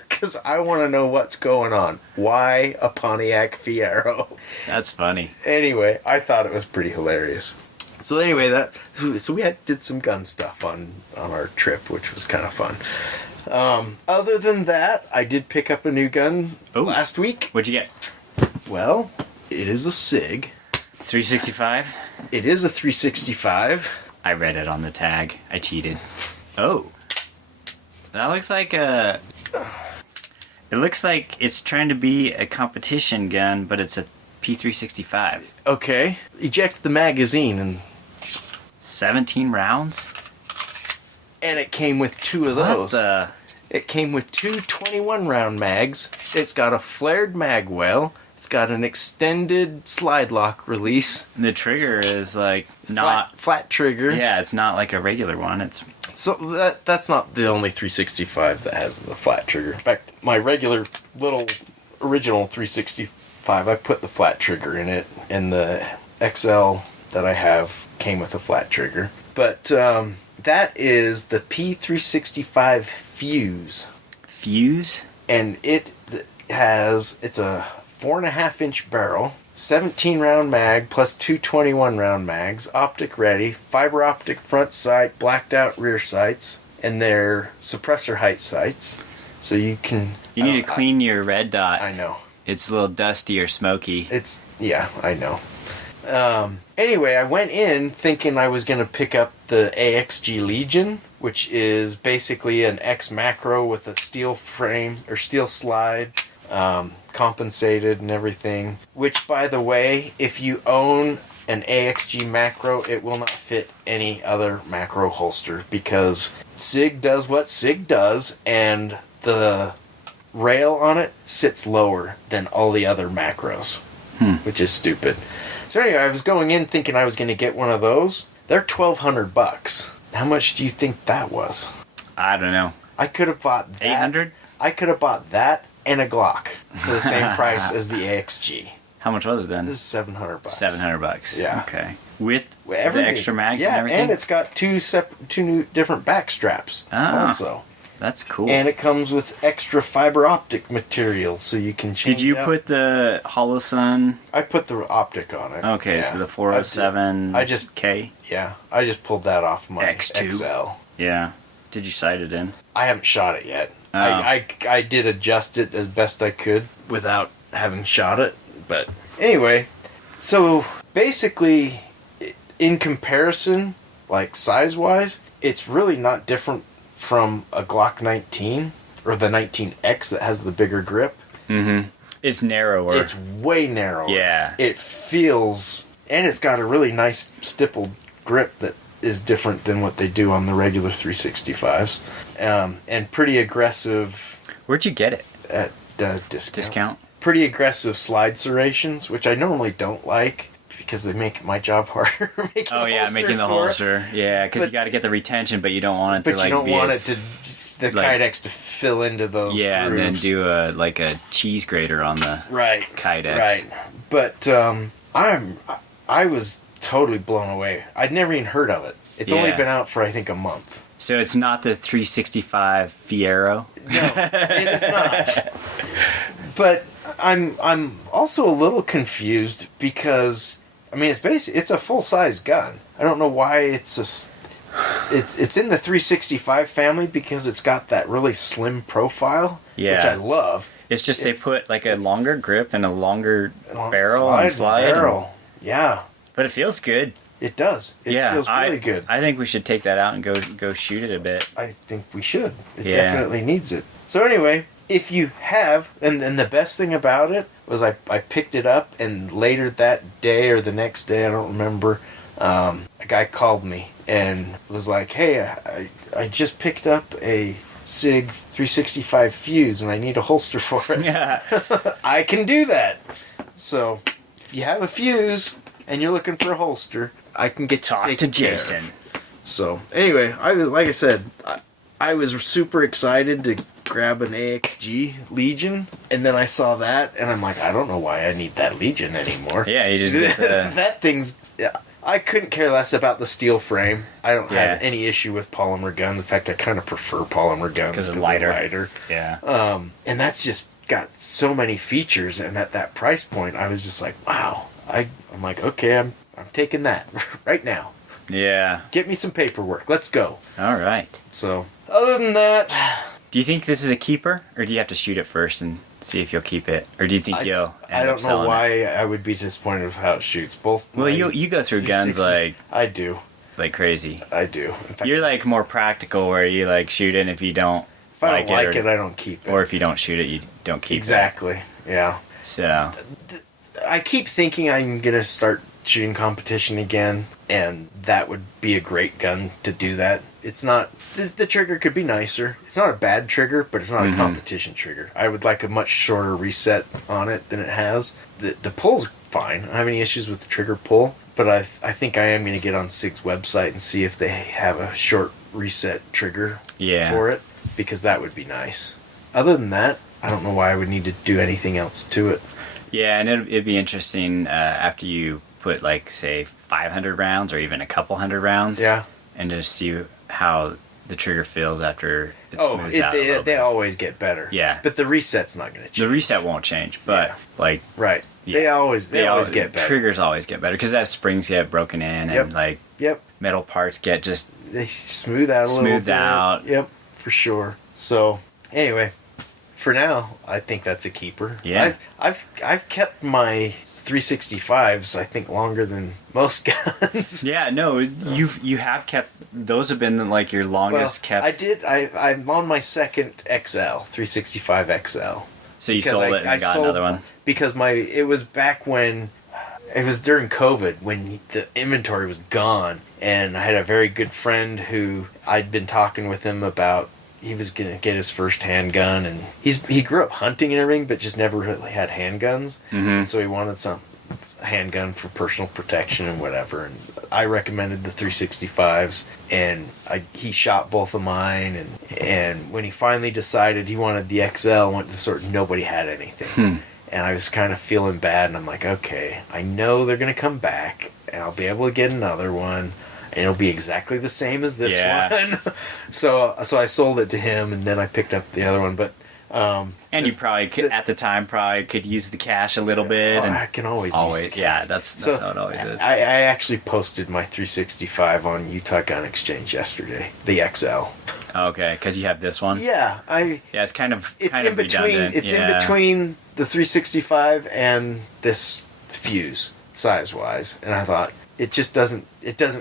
Because I want to know what's going on. Why a Pontiac Fiero? That's funny. Anyway, I thought it was pretty hilarious. So anyway, we did some gun stuff on our trip, which was kind of fun. Other than that, I did pick up a new gun last week. What'd you get? Well, it is a SIG. 365? It is a 365. I read it on the tag. I cheated. Oh. That looks like a... It looks like it's trying to be a competition gun, but it's a P365. Okay. Eject the magazine and... 17 rounds? And it came with 2 of those. It came with 2 21-round mags. It's got a flared mag well. It's got an extended slide lock release. And the trigger is like not... Flat trigger. Yeah, it's not like a regular one. So that's not the only 365 that has the flat trigger. In fact, my regular little original 365, I put the flat trigger in it, and the XL that I have came with a flat trigger. But that is the P365 Fuse. Fuse? And it's a 4.5-inch barrel, 17-round mag plus 2 21-round mags, optic ready, fiber optic front sight, blacked out rear sights, and they're suppressor height sights. So you can... You need to clean your red dot. I know. It's a little dusty or smoky. Yeah, I know. Anyway, I went in thinking I was going to pick up the AXG Legion, which is basically an X macro with a steel frame or steel slide, compensated and everything. Which, by the way, if you own an AXG macro, it will not fit any other macro holster because SIG does what SIG does, and the rail on it sits lower than all the other macros, which is stupid. So anyway, I was going in thinking I was going to get one of those. They're $1,200. How much do you think that was? I don't know. I could have bought that. 800? I could have bought that and a Glock for the same price as the AXG. How much was it then? This is $700. $700. Yeah. Okay. With everything. The extra mags and everything? And it's got two new different back straps also. That's cool. And it comes with extra fiber optic material so you can change Did you put the Hollow Sun? I put the optic on it. Okay, yeah. So the 407 K? Yeah, I just pulled that off my X2. XL. Yeah. Did you sight it in? I haven't shot it yet. Oh. I did adjust it as best I could without having shot it. But anyway, so basically, in comparison, like size-wise, it's really not different from a Glock 19 or the 19X that has the bigger grip. Mm-hmm. It's narrower. It's way narrower. Yeah. It feels... And it's got a really nice stippled grip that is different than what they do on the regular 365s. And pretty aggressive... Where'd you get it? At discount. Pretty aggressive slide serrations, which I normally don't like because they make my job harder. Making the holster. Yeah, because you got to get the retention, but you don't want it to like. But you don't want the Kydex to fill into those. Yeah, grooves. And then do a cheese grater on the Kydex. Right. But I was totally blown away. I'd never even heard of it. It's only been out for I think a month. So it's not the 365 Fiero? No, it is not. But I'm also a little confused because I mean it's a full-size gun. I don't know why it's It's in the 365 family because it's got that really slim profile, which I love. It's just they put like a longer grip and a longer barrel and slide. Yeah. But it feels good. It does. It feels really good. I think we should take that out and go shoot it a bit. I think we should. It definitely needs it. So anyway, if you have, and the best thing about it was I picked it up, and later that day or the next day, I don't remember, a guy called me and was like, hey, I just picked up a SIG 365 fuse and I need a holster for it. Yeah. I can do that. So if you have a fuse and you're looking for a holster, I can talk to Jason. So anyway, I was super excited to grab an AXG Legion, and then I saw that, and I'm like, I don't know why I need that Legion anymore. Yeah, you just get the... that thing's... Yeah, I couldn't care less about the steel frame. I don't have any issue with polymer guns. In fact, I kind of prefer polymer guns because they're lighter. Yeah. And that's just got so many features, and at that price point, I was just like, wow. I'm like, okay, I'm taking that right now. Yeah. Get me some paperwork. Let's go. All right. So, other than that... Do you think this is a keeper, or do you have to shoot it first and see if you'll keep it? Or do you think you'll end up selling it? I don't know why I would be disappointed with how it shoots. Well, you go through guns like... I do. Like crazy. I do. In fact, you're like more practical where you like shoot it, and if you don't if I don't like it, I don't keep it. Or if you don't shoot it, you don't keep it. Exactly. Yeah. So... I keep thinking I'm going to start shooting competition again, and that would be a great gun to do that. It's not... The trigger could be nicer. It's not a bad trigger, but it's not a competition trigger. I would like a much shorter reset on it than it has. The pull's fine. I don't have any issues with the trigger pull, but I think I am going to get on SIG's website and see if they have a short reset trigger for it, because that would be nice. Other than that, I don't know why I would need to do anything else to it. Yeah, and it'd be interesting after you put, like, say, 500 rounds or even a couple hundred rounds. Yeah. And just see how the trigger feels after it smooths out a little bit. They always get better. Yeah. But the reset's not going to change. The reset won't change, but, like... Right. Yeah. They always get better. Triggers always get better, because as springs get broken in and, like, metal parts get just... They smooth out a little bit. Smooth out. Yep, for sure. So, anyway... For now, I think that's a keeper. Yeah. I've kept my 365s, I think, longer than most guns. Yeah, no, you have kept... Those have been, like, your longest kept... I'm on my second XL, 365 XL. So you sold it and got another one? Because it was back when... It was during COVID, when the inventory was gone, and I had a very good friend who I'd been talking with him about... He was going to get his first handgun, and he grew up hunting and everything, but just never really had handguns. Mm-hmm. So he wanted a handgun for personal protection and whatever. And I recommended the 365s, and he shot both of mine. And when he finally decided he wanted the XL, went to the store, nobody had anything. And I was kind of feeling bad, and I'm like, okay, I know they're going to come back, and I'll be able to get another one. And it'll be exactly the same as this one. So I sold it to him, and then I picked up the other one. But and you probably could, at the time, could use the cash a little bit. And I can always use the cash. Yeah, that's how it always is. I actually posted my 365 on Utah Gun Exchange yesterday, the XL. Okay, because you have this one. Yeah, it's kind of in redundant. Between. It's in between the 365 and this fuse, size wise, and I thought. It just doesn't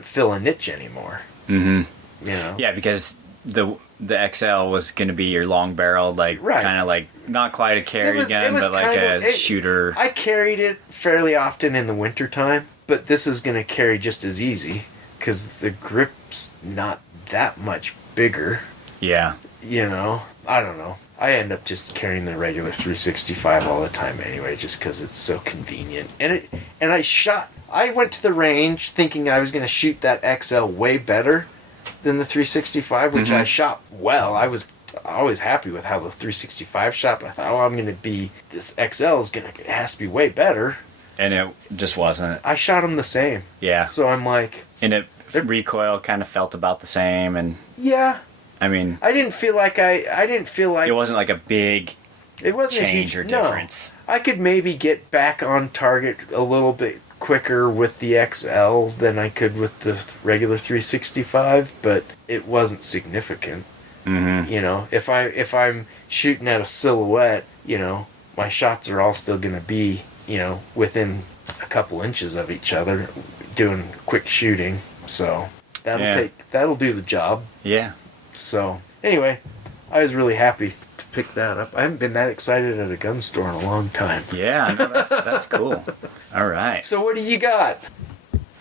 fill a niche anymore. Mm-hmm. You know? Yeah, because the XL was going to be your long barreled, like, kind of like, not quite a carry gun, but like a shooter. I carried it fairly often in the wintertime, but this is going to carry just as easy, because the grip's not that much bigger. Yeah. You know? I don't know. I end up just carrying the regular 365 all the time anyway, just because it's so convenient. And I went to the range thinking I was going to shoot that XL way better than the 365, which I shot well. I was happy with how the 365 shot, but I thought, this XL has to be way better. And it just wasn't. I shot them the same. Yeah. So I'm like... And recoil kind of felt about the same, and... Yeah. I mean... I didn't feel like... It wasn't like a big... It wasn't change a huge, or difference. No. I could maybe get back on target a little bit quicker with the XL than I could with the regular 365, but it wasn't significant. Mm-hmm. You know, if I'm shooting at a silhouette, you know, my shots are all still going to be, you know, within a couple inches of each other, doing quick shooting. So that'll do the job. Yeah. So anyway, I was really happy to pick that up. I haven't been that excited at a gun store in a long time. Yeah, no, that's cool. All right. So what do you got?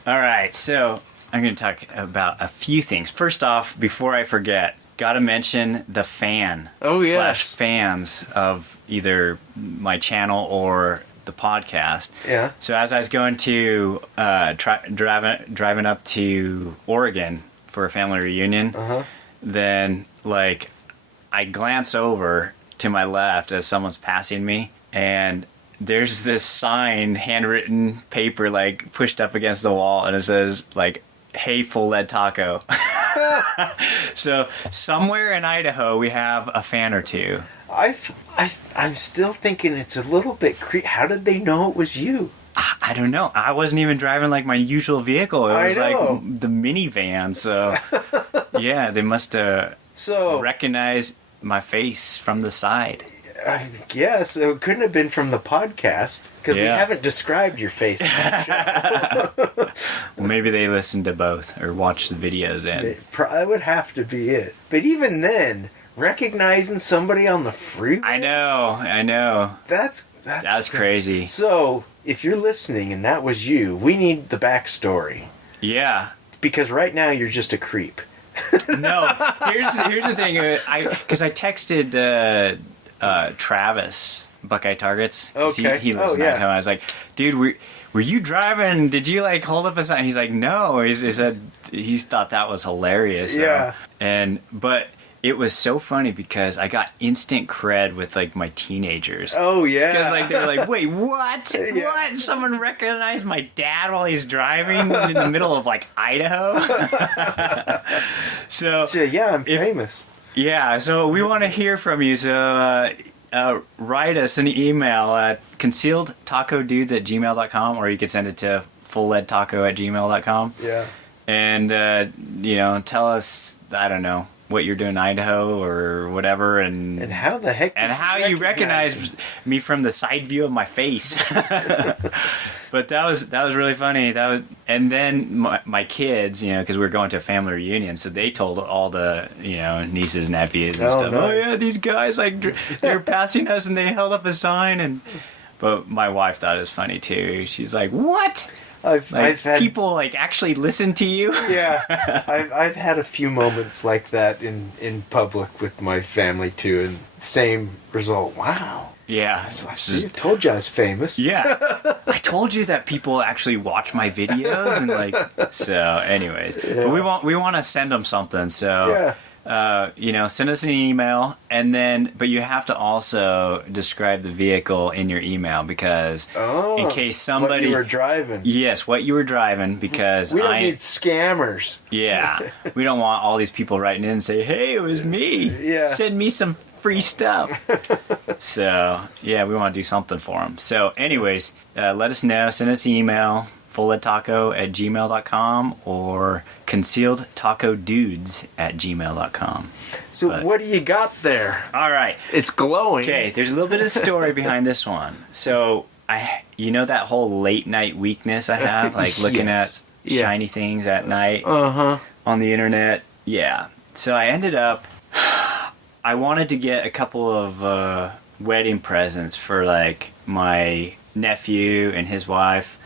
All right, so I'm going to talk about a few things. First off, before I forget, got to mention the fan. Oh, yes. / fans of either my channel or the podcast. Yeah. So as I was going to driving up to Oregon for a family reunion, then like I glance over to my left as someone's passing me, and there's this sign, handwritten paper, like pushed up against the wall, and it says like, "Hey, Full.Lead.Taco." So somewhere in Idaho we have a fan or two. I'm still thinking it's a little bit creepy. How did they know it was you? I don't know. I wasn't even driving like my usual vehicle. It was like the minivan. So yeah, they must have recognized my face from the side. I guess it couldn't have been from the podcast because we haven't described your face. Well, maybe they listened to both or watched the videos. That would have to be it. But even then, recognizing somebody on the freeway. I know. That's crazy. So if you're listening and that was you, we need the backstory. Yeah. Because right now you're just a creep. No. Here's the thing. Because I texted Travis, Buckeye Targets. Okay. He lives in Idaho. I was like, dude, were you driving? Did you like hold up a sign? He's like, no. He said he thought that was hilarious. So. Yeah. But it was so funny because I got instant cred with like my teenagers. Oh yeah. Because like they were like, wait, what? Yeah. What? Someone recognized my dad while he's driving in the middle of like Idaho. So yeah, I'm famous. Yeah, so we want to hear from you. So write us an email at concealedtacodudes@gmail.com, or you could send it to full.leadtaco@gmail.com. Yeah. And tell us, I don't know, what you're doing in Idaho or whatever, and how the heck and how you recognize me from the side view of my face. But that was really funny. And then my kids, because we were going to a family reunion, so they told all the nieces, nephews, and stuff. Nice. Oh yeah, these guys like they're passing us, and they held up a sign, but my wife thought it was funny too. She's like, "What? I've had people like actually listen to you?" Yeah, I've had a few moments like that in public with my family too, and same result. Wow. Yeah. I told you I was famous. Yeah. I told you that people actually watch my videos and like. So, anyways, but we want to send them something. So. Yeah. Send us an email, but you have to also describe the vehicle in your email because in case somebody... What you were driving. Yes, what you were driving, because we don't need scammers. Yeah. We don't want all these people writing in and say, hey, it was me. Yeah. Send me some free stuff. So, yeah, we want to do something for them. So, anyways, let us know. Send us an email. full.leadtaco@gmail.com or concealedtacodudes@gmail.com. So what do you got there? All right. It's glowing. Okay, there's a little bit of story behind this one. So that whole late night weakness I have, like looking at shiny things at night on the internet. Yeah. So I ended up, I wanted to get a couple of wedding presents for like my nephew and his wife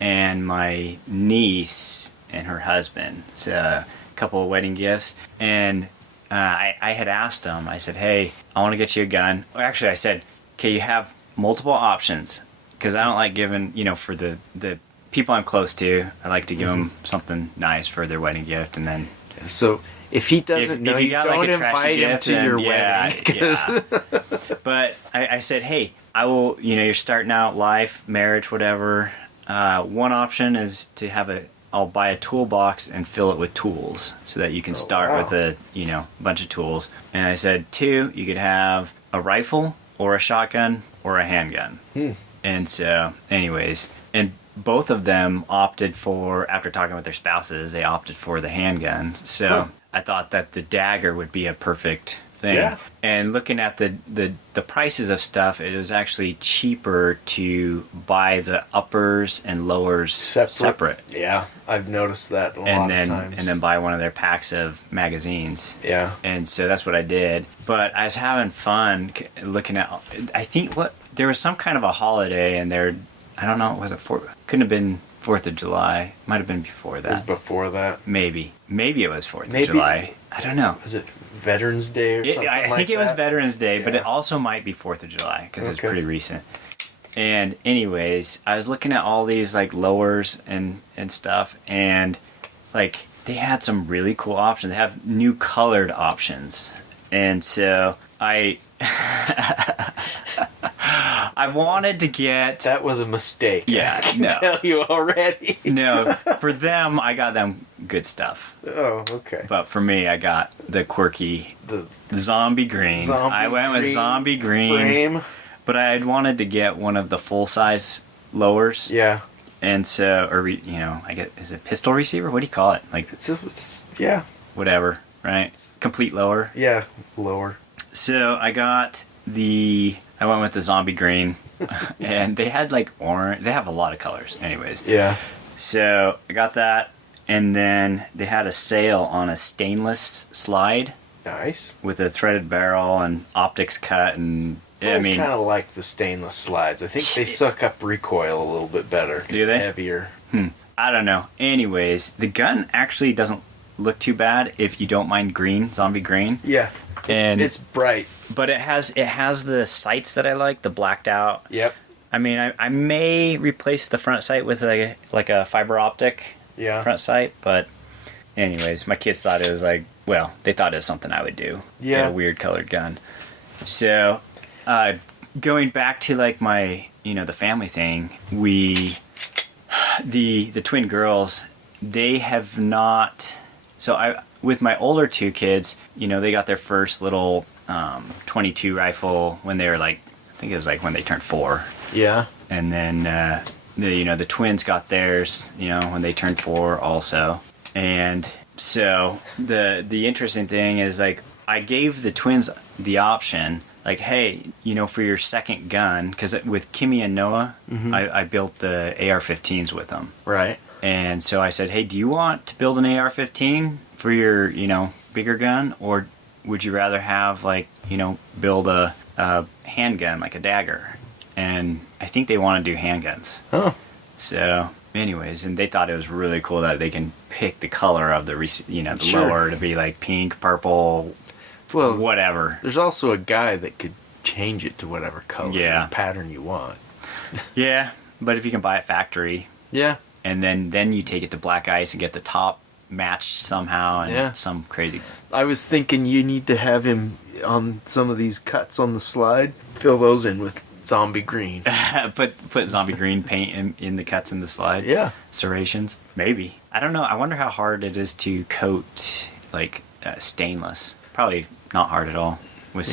and my niece and her husband. So a couple of wedding gifts. And I had asked them, I said, hey, I want to get you a gun. Or actually I said, okay, you have multiple options, because I don't like giving, for the people I'm close to, I like to give them something nice for their wedding gift. And then so if he doesn't know, you don't like invite him to your wedding. Yeah. But I said, hey, I will, you're starting out life, marriage, whatever. One option is to I'll buy a toolbox and fill it with tools so that you can start with a bunch of tools. And I said, 2, you could have a rifle or a shotgun or a handgun. And so, anyways, and both of them opted for, after talking with their spouses, they opted for the handgun. So I thought that the dagger would be a perfect thing. Yeah. And looking at the prices of stuff, it was actually cheaper to buy the uppers and lowers separate. Yeah, I've noticed that a lot of times. And then buy one of their packs of magazines. Yeah. And so that's what I did. But I was having fun looking at, I think there was some kind of a holiday and there, I don't know, couldn't have been 4th of July. Might have been before that. It was before that. Maybe it was 4th of July. I don't know. Was it Veterans Day or something I think it was Veterans Day, but it also might be 4th of July because it's pretty recent. And anyways, I was looking at all these like lowers and stuff, and like they had some really cool options. They have new colored options. And so I wanted to get... That was a mistake. Yeah, I can tell you already. No, for them, I got them good stuff. Oh, okay. But for me, I got the quirky, the zombie green. I went with zombie green. Frame. But I had wanted to get one of the full-size lowers. Yeah. And so, I guess, is it pistol receiver? What do you call it? Like, yeah. Whatever, right? Complete lower. Yeah, lower. So I went with the zombie green, and they had like orange. They have a lot of colors, anyways. Yeah. So I got that, and then they had a sale on a stainless slide. Nice. With a threaded barrel and optics cut, and I kind of like the stainless slides. I think they suck up recoil a little bit better. Do they? Heavier. I don't know. Anyways, the gun actually doesn't look too bad if you don't mind green, zombie green. Yeah. It's bright. But it has the sights that I like, the blacked out. Yep. I mean, I may replace the front sight with a fiber optic front sight, but anyways, my kids thought it was they thought it was something I would do. Yeah. Get a weird colored gun. So, going back to like my, the family thing, the twin girls, they have not, with my older two kids, they got their first little 22 rifle when they were I think it was when they turned 4. Yeah. And then the twins got theirs, when they turned 4 also. And so the interesting thing is I gave the twins the option, hey, for your second gun, because with Kimmy and Noah, I built the AR-15s with them. Right. And so I said, hey, do you want to build an AR-15 for your, bigger gun? Or would you rather have, build a handgun, like a dagger? And I think they want to do handguns. Oh. So, anyways, and they thought it was really cool that they can pick the color of the, the lower to be pink, purple, whatever. There's also a guy that could change it to whatever color or pattern you want. Yeah, but if you can buy it factory. Yeah. And then you take it to Black Ice and get the top matched somehow and some crazy. I was thinking you need to have him on some of these cuts on the slide. Fill those in with zombie green. put zombie green paint in the cuts in the slide. Yeah. Serrations. Maybe. I don't know. I wonder how hard it is to coat stainless. Probably not hard at all. With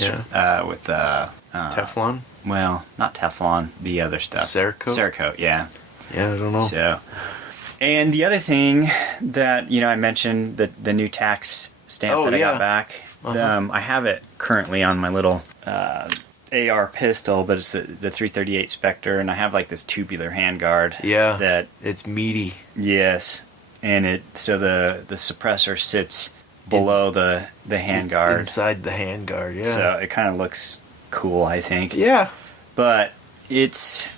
Teflon? Well, not Teflon. The other stuff. Cerakote? Cerakote, yeah. Yeah, I don't know. So, and the other thing that I mentioned, the new tax stamp that I got back. I have it currently on my little AR pistol, but it's the 338 Spectre, and I have this tubular handguard. Yeah, that it's meaty. Yes, and the suppressor sits below the handguard, inside the handguard. Yeah, so it kind of looks cool, I think. Yeah, but it's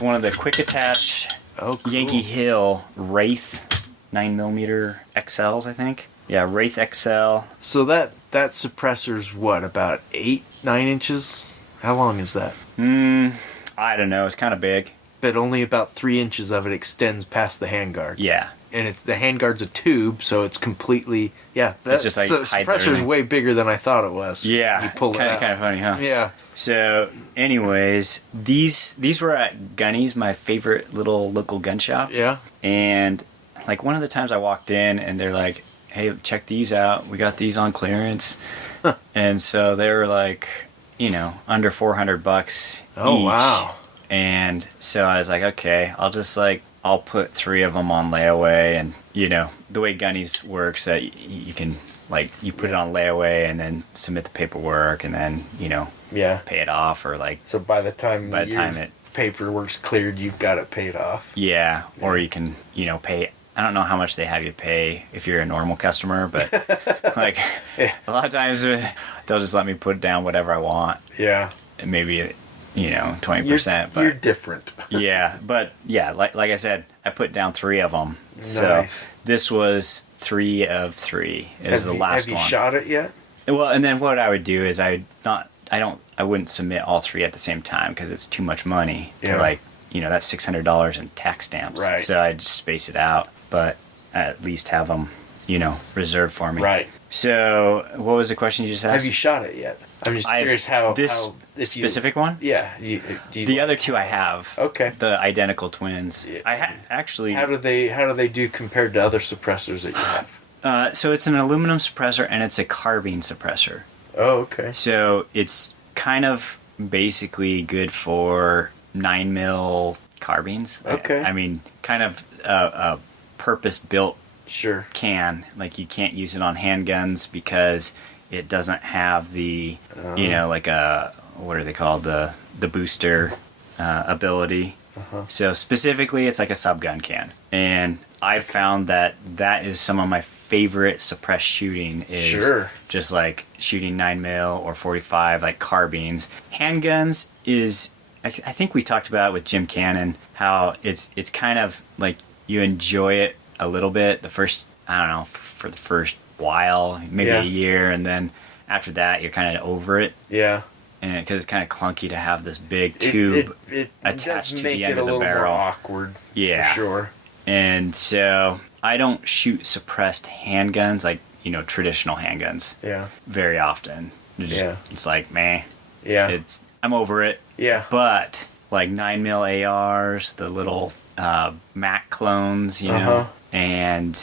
one of the quick attach cool. Yankee Hill Wraith 9mm XLs, I think. Yeah, Wraith XL. So that suppressor's what, about 8-9 inches? How long is that? I don't know. It's kind of big. But only about 3 inches of it extends past the handguard. Yeah. And the handguard's a tube, so it's completely... Yeah, it's just the suppressor's way bigger than I thought it was. Yeah. You pull it out. Kind of funny, huh? Yeah. So, anyways, these were at Gunny's, my favorite little local gun shop. Yeah. And, one of the times I walked in, and they're like, hey, check these out. We got these on clearance. And so they were under $400 Oh, each. wow. And so I was like, okay, I'll put 3 of them on layaway. And, the way Gunnies works, that you can, like, you put it on layaway and then submit the paperwork and then, pay it off, or like. So by the time paperwork's cleared, you've got it paid off. Yeah. Or you can, pay. I don't know how much they have you pay if you're a normal customer, but like a lot of times they'll just let me put down whatever I want. Yeah. Maybe, 20%. You're different. Yeah. But yeah, like I said, I put down 3 of them. So this was 3 of 3. It was the last one. Have you shot it yet? Well, and then what I would do is I wouldn't submit all 3 at the same time, because it's too much money to that's $600 in tax stamps. Right. So I just space it out, but at least have them, reserved for me. Right. So what was the question you just asked? Have you shot it yet? I'm just curious how specific one? Yeah. The other 2 I have. Okay. The identical twins. Yeah. I actually. How do they do compared to other suppressors that you have? So it's an aluminum suppressor and it's a carbine suppressor. Oh, okay. So it's kind of basically good for 9mm carbines. Okay. I mean, kind of a purpose-built Sure. can. Like, you can't use it on handguns because it doesn't have the, like what are they called? The booster ability. Uh-huh. So specifically, it's like a subgun can. And I've found that is some of my favorite suppressed shooting is just like shooting 9mm or 45, like carbines. Handguns is, I think we talked about it with Jim Cannon, how it's kind of like you enjoy it a little bit for the first while, maybe a year, and then after that you're kind of over it. Yeah. And because it's kind of clunky to have this big tube attached to the end of the barrel. It does make it a little more awkward. Yeah. For sure. And so I don't shoot suppressed handguns, like, traditional handguns. Yeah. Very often. It's like, meh. Yeah. I'm over it. Yeah. But like 9mm ARs, the little Mac clones, and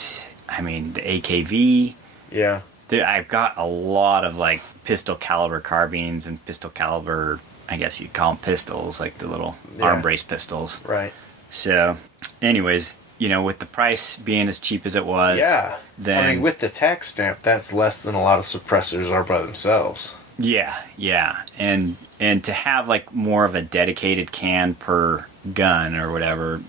I mean the AKV. Yeah. I've got a lot of like pistol caliber carbines and pistol caliber, I guess you'd call them pistols, like the little arm brace pistols. Right. So, anyways, with the price being as cheap as it was, then with the tax stamp, that's less than a lot of suppressors are by themselves. Yeah, and to have like more of a dedicated can per gun or whatever,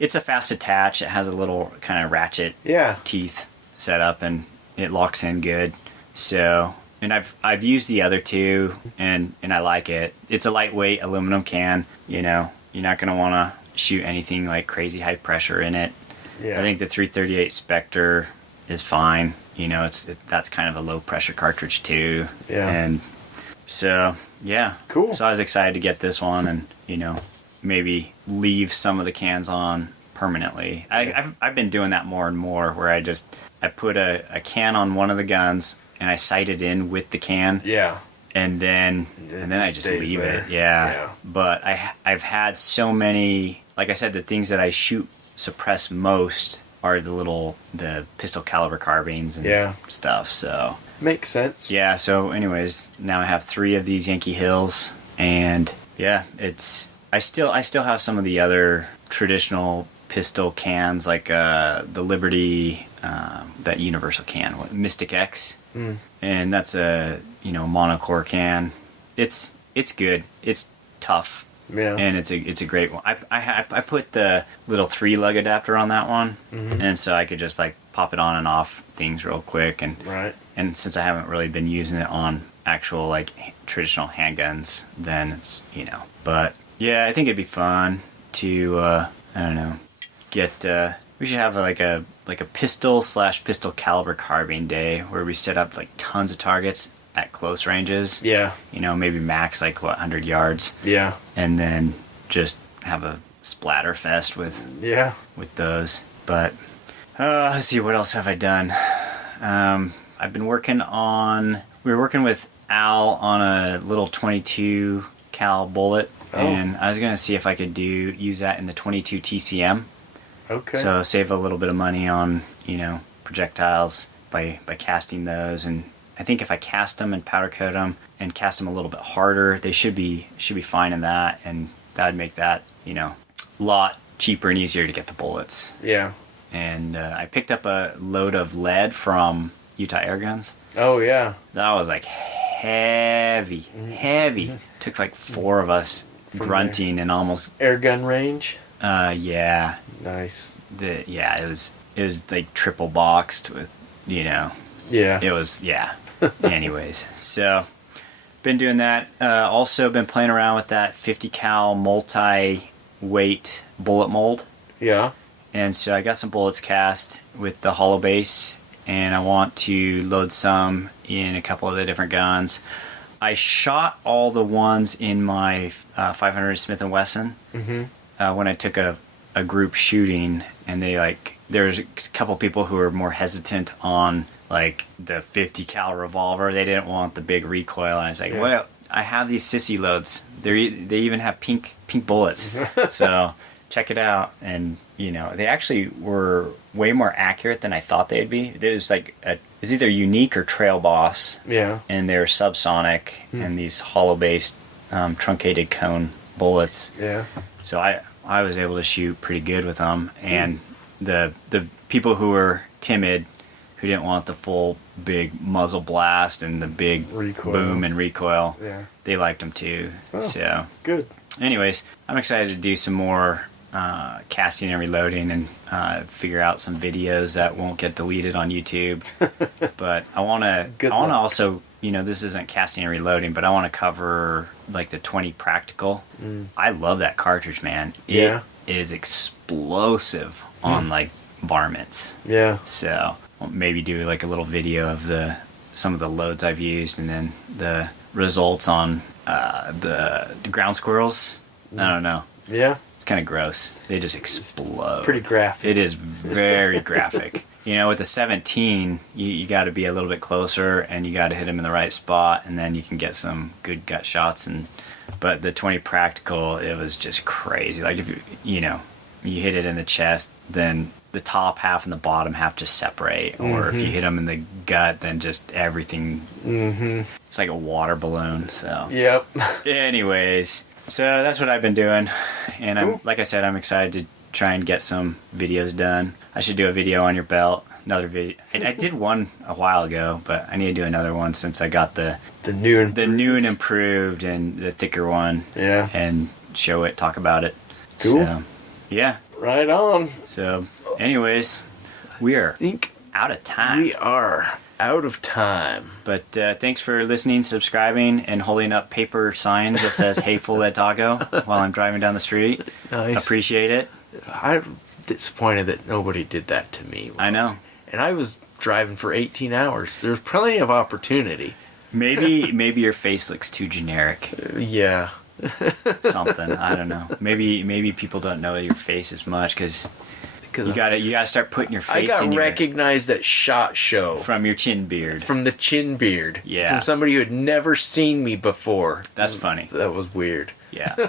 it's a fast attach. It has a little kind of ratchet teeth set up, and it locks in good. So, and I've used the other 2, and I like it. It's a lightweight aluminum can. You're not gonna want to shoot anything like crazy high pressure in it. Yeah. I think the 338 Spectre is fine. That's kind of a low pressure cartridge too. Yeah. And so, yeah. Cool. So I was excited to get this one and, maybe leave some of the cans on permanently. Yeah. I've been doing that more and more, where I put a can on one of the guns and I sight it in with the can. Yeah. And then I just leave it. Yeah. But I've had so many, like I said, the things that I shoot suppress most are the pistol caliber carbines and stuff. So makes sense. Yeah. So anyways, now I have 3 of these Yankee Hills, and I still have some of the other traditional pistol cans, like the Liberty, that universal can, Mystic X, and that's a monocore can. It's good. It's tough. Yeah. And it's a great one. I put the little 3-lug adapter on that one, and so I could just like pop it on and off things real quick, and since I haven't really been using it on actual like traditional handguns, then it's but yeah, I think it'd be fun to I don't know, get we should have like a pistol/pistol caliber carbine day where we set up like tons of targets at close ranges. Yeah. Maybe max like 100 yards. Yeah. And then just have a splatter fest with those. But let's see, what else have I done? I've been working we were working with Al on a little 22 cal bullet, and I was gonna see if I could use that in the 22 TCM. Okay. So save a little bit of money on projectiles by casting those, and I think if I cast them and powder coat them and cast them a little bit harder, they should be fine in that, and that would make that, you know, a lot cheaper and easier to get the bullets. Yeah. And I picked up a load of lead from Utah Air Guns. Oh, yeah. That was like heavy. Took like 4 of us from grunting and almost... Air gun range? Yeah. Nice. It was like triple boxed with, you know... Yeah. It was, yeah. Anyways, so been doing that. Also been playing around with that 50 cal multi-weight bullet mold. Yeah. And so I got some bullets cast with the hollow base, and I want to load some in a couple of the different guns. I shot all the ones in my 500 Smith & Wesson when I took a group shooting, and there was a couple people who were more hesitant on like the 50 cal revolver. They didn't want the big recoil, and I was like, well, I have these sissy loads. They even have pink bullets, so check it out. And you know, they actually were way more accurate than I thought they'd be. There's like it's either Unique or Trail Boss. Yeah. And they're subsonic and these hollow based truncated cone bullets. Yeah. So I was able to shoot pretty good with them, and the people who were timid, who didn't want the full big muzzle blast and the big recoil. Boom and recoil, they liked them too. Oh, so good. Anyways, I'm excited to do some more casting and reloading, and figure out some videos that won't get deleted on YouTube. But I want to also, you know, this isn't casting and reloading, but I want to cover like the 20 practical. I love that cartridge, man. It is explosive on like varmints. Yeah. So I'll maybe do like a little video of some of the loads I've used, and then the results on the ground squirrels. I don't know. Yeah. It's kind of gross. They just explode. It's pretty graphic. It is very graphic. You know, with the 17, you got to be a little bit closer, and you got to hit them in the right spot, and then you can get some good gut shots. But the 20 practical, it was just crazy. Like if you hit it in the chest, then the top half and the bottom half just separate. Or if you hit them in the gut, then just everything. It's like a water balloon. So. Yep. Anyways. So that's what I've been doing, and like I said, I'm excited to try and get some videos done. I should do a video on your belt, another video. I did one a while ago, but I need to do another one since I got the new and improved and the thicker one. Yeah. And show it, talk about it. Cool. So, yeah. Right on. So, anyways, we are out of time. We are out of time. But thanks for listening, subscribing, and holding up paper signs that says "Hey, Full.Lead.Taco" while I'm driving down the street. Nice. Appreciate it. I'm disappointed that nobody did that to me. I know. And I was driving for 18 hours. There's plenty of opportunity. Maybe your face looks too generic. Yeah. Something. I don't know. Maybe people don't know your face as much because you gotta start putting your face. I got recognized at SHOT Show from your chin beard. From the chin beard. Yeah. From somebody who had never seen me before. That's funny. That was weird. Yeah.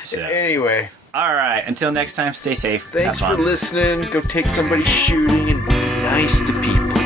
So. Anyway. All right. Until next time, stay safe. Thanks for listening. Go take somebody shooting and be nice to people.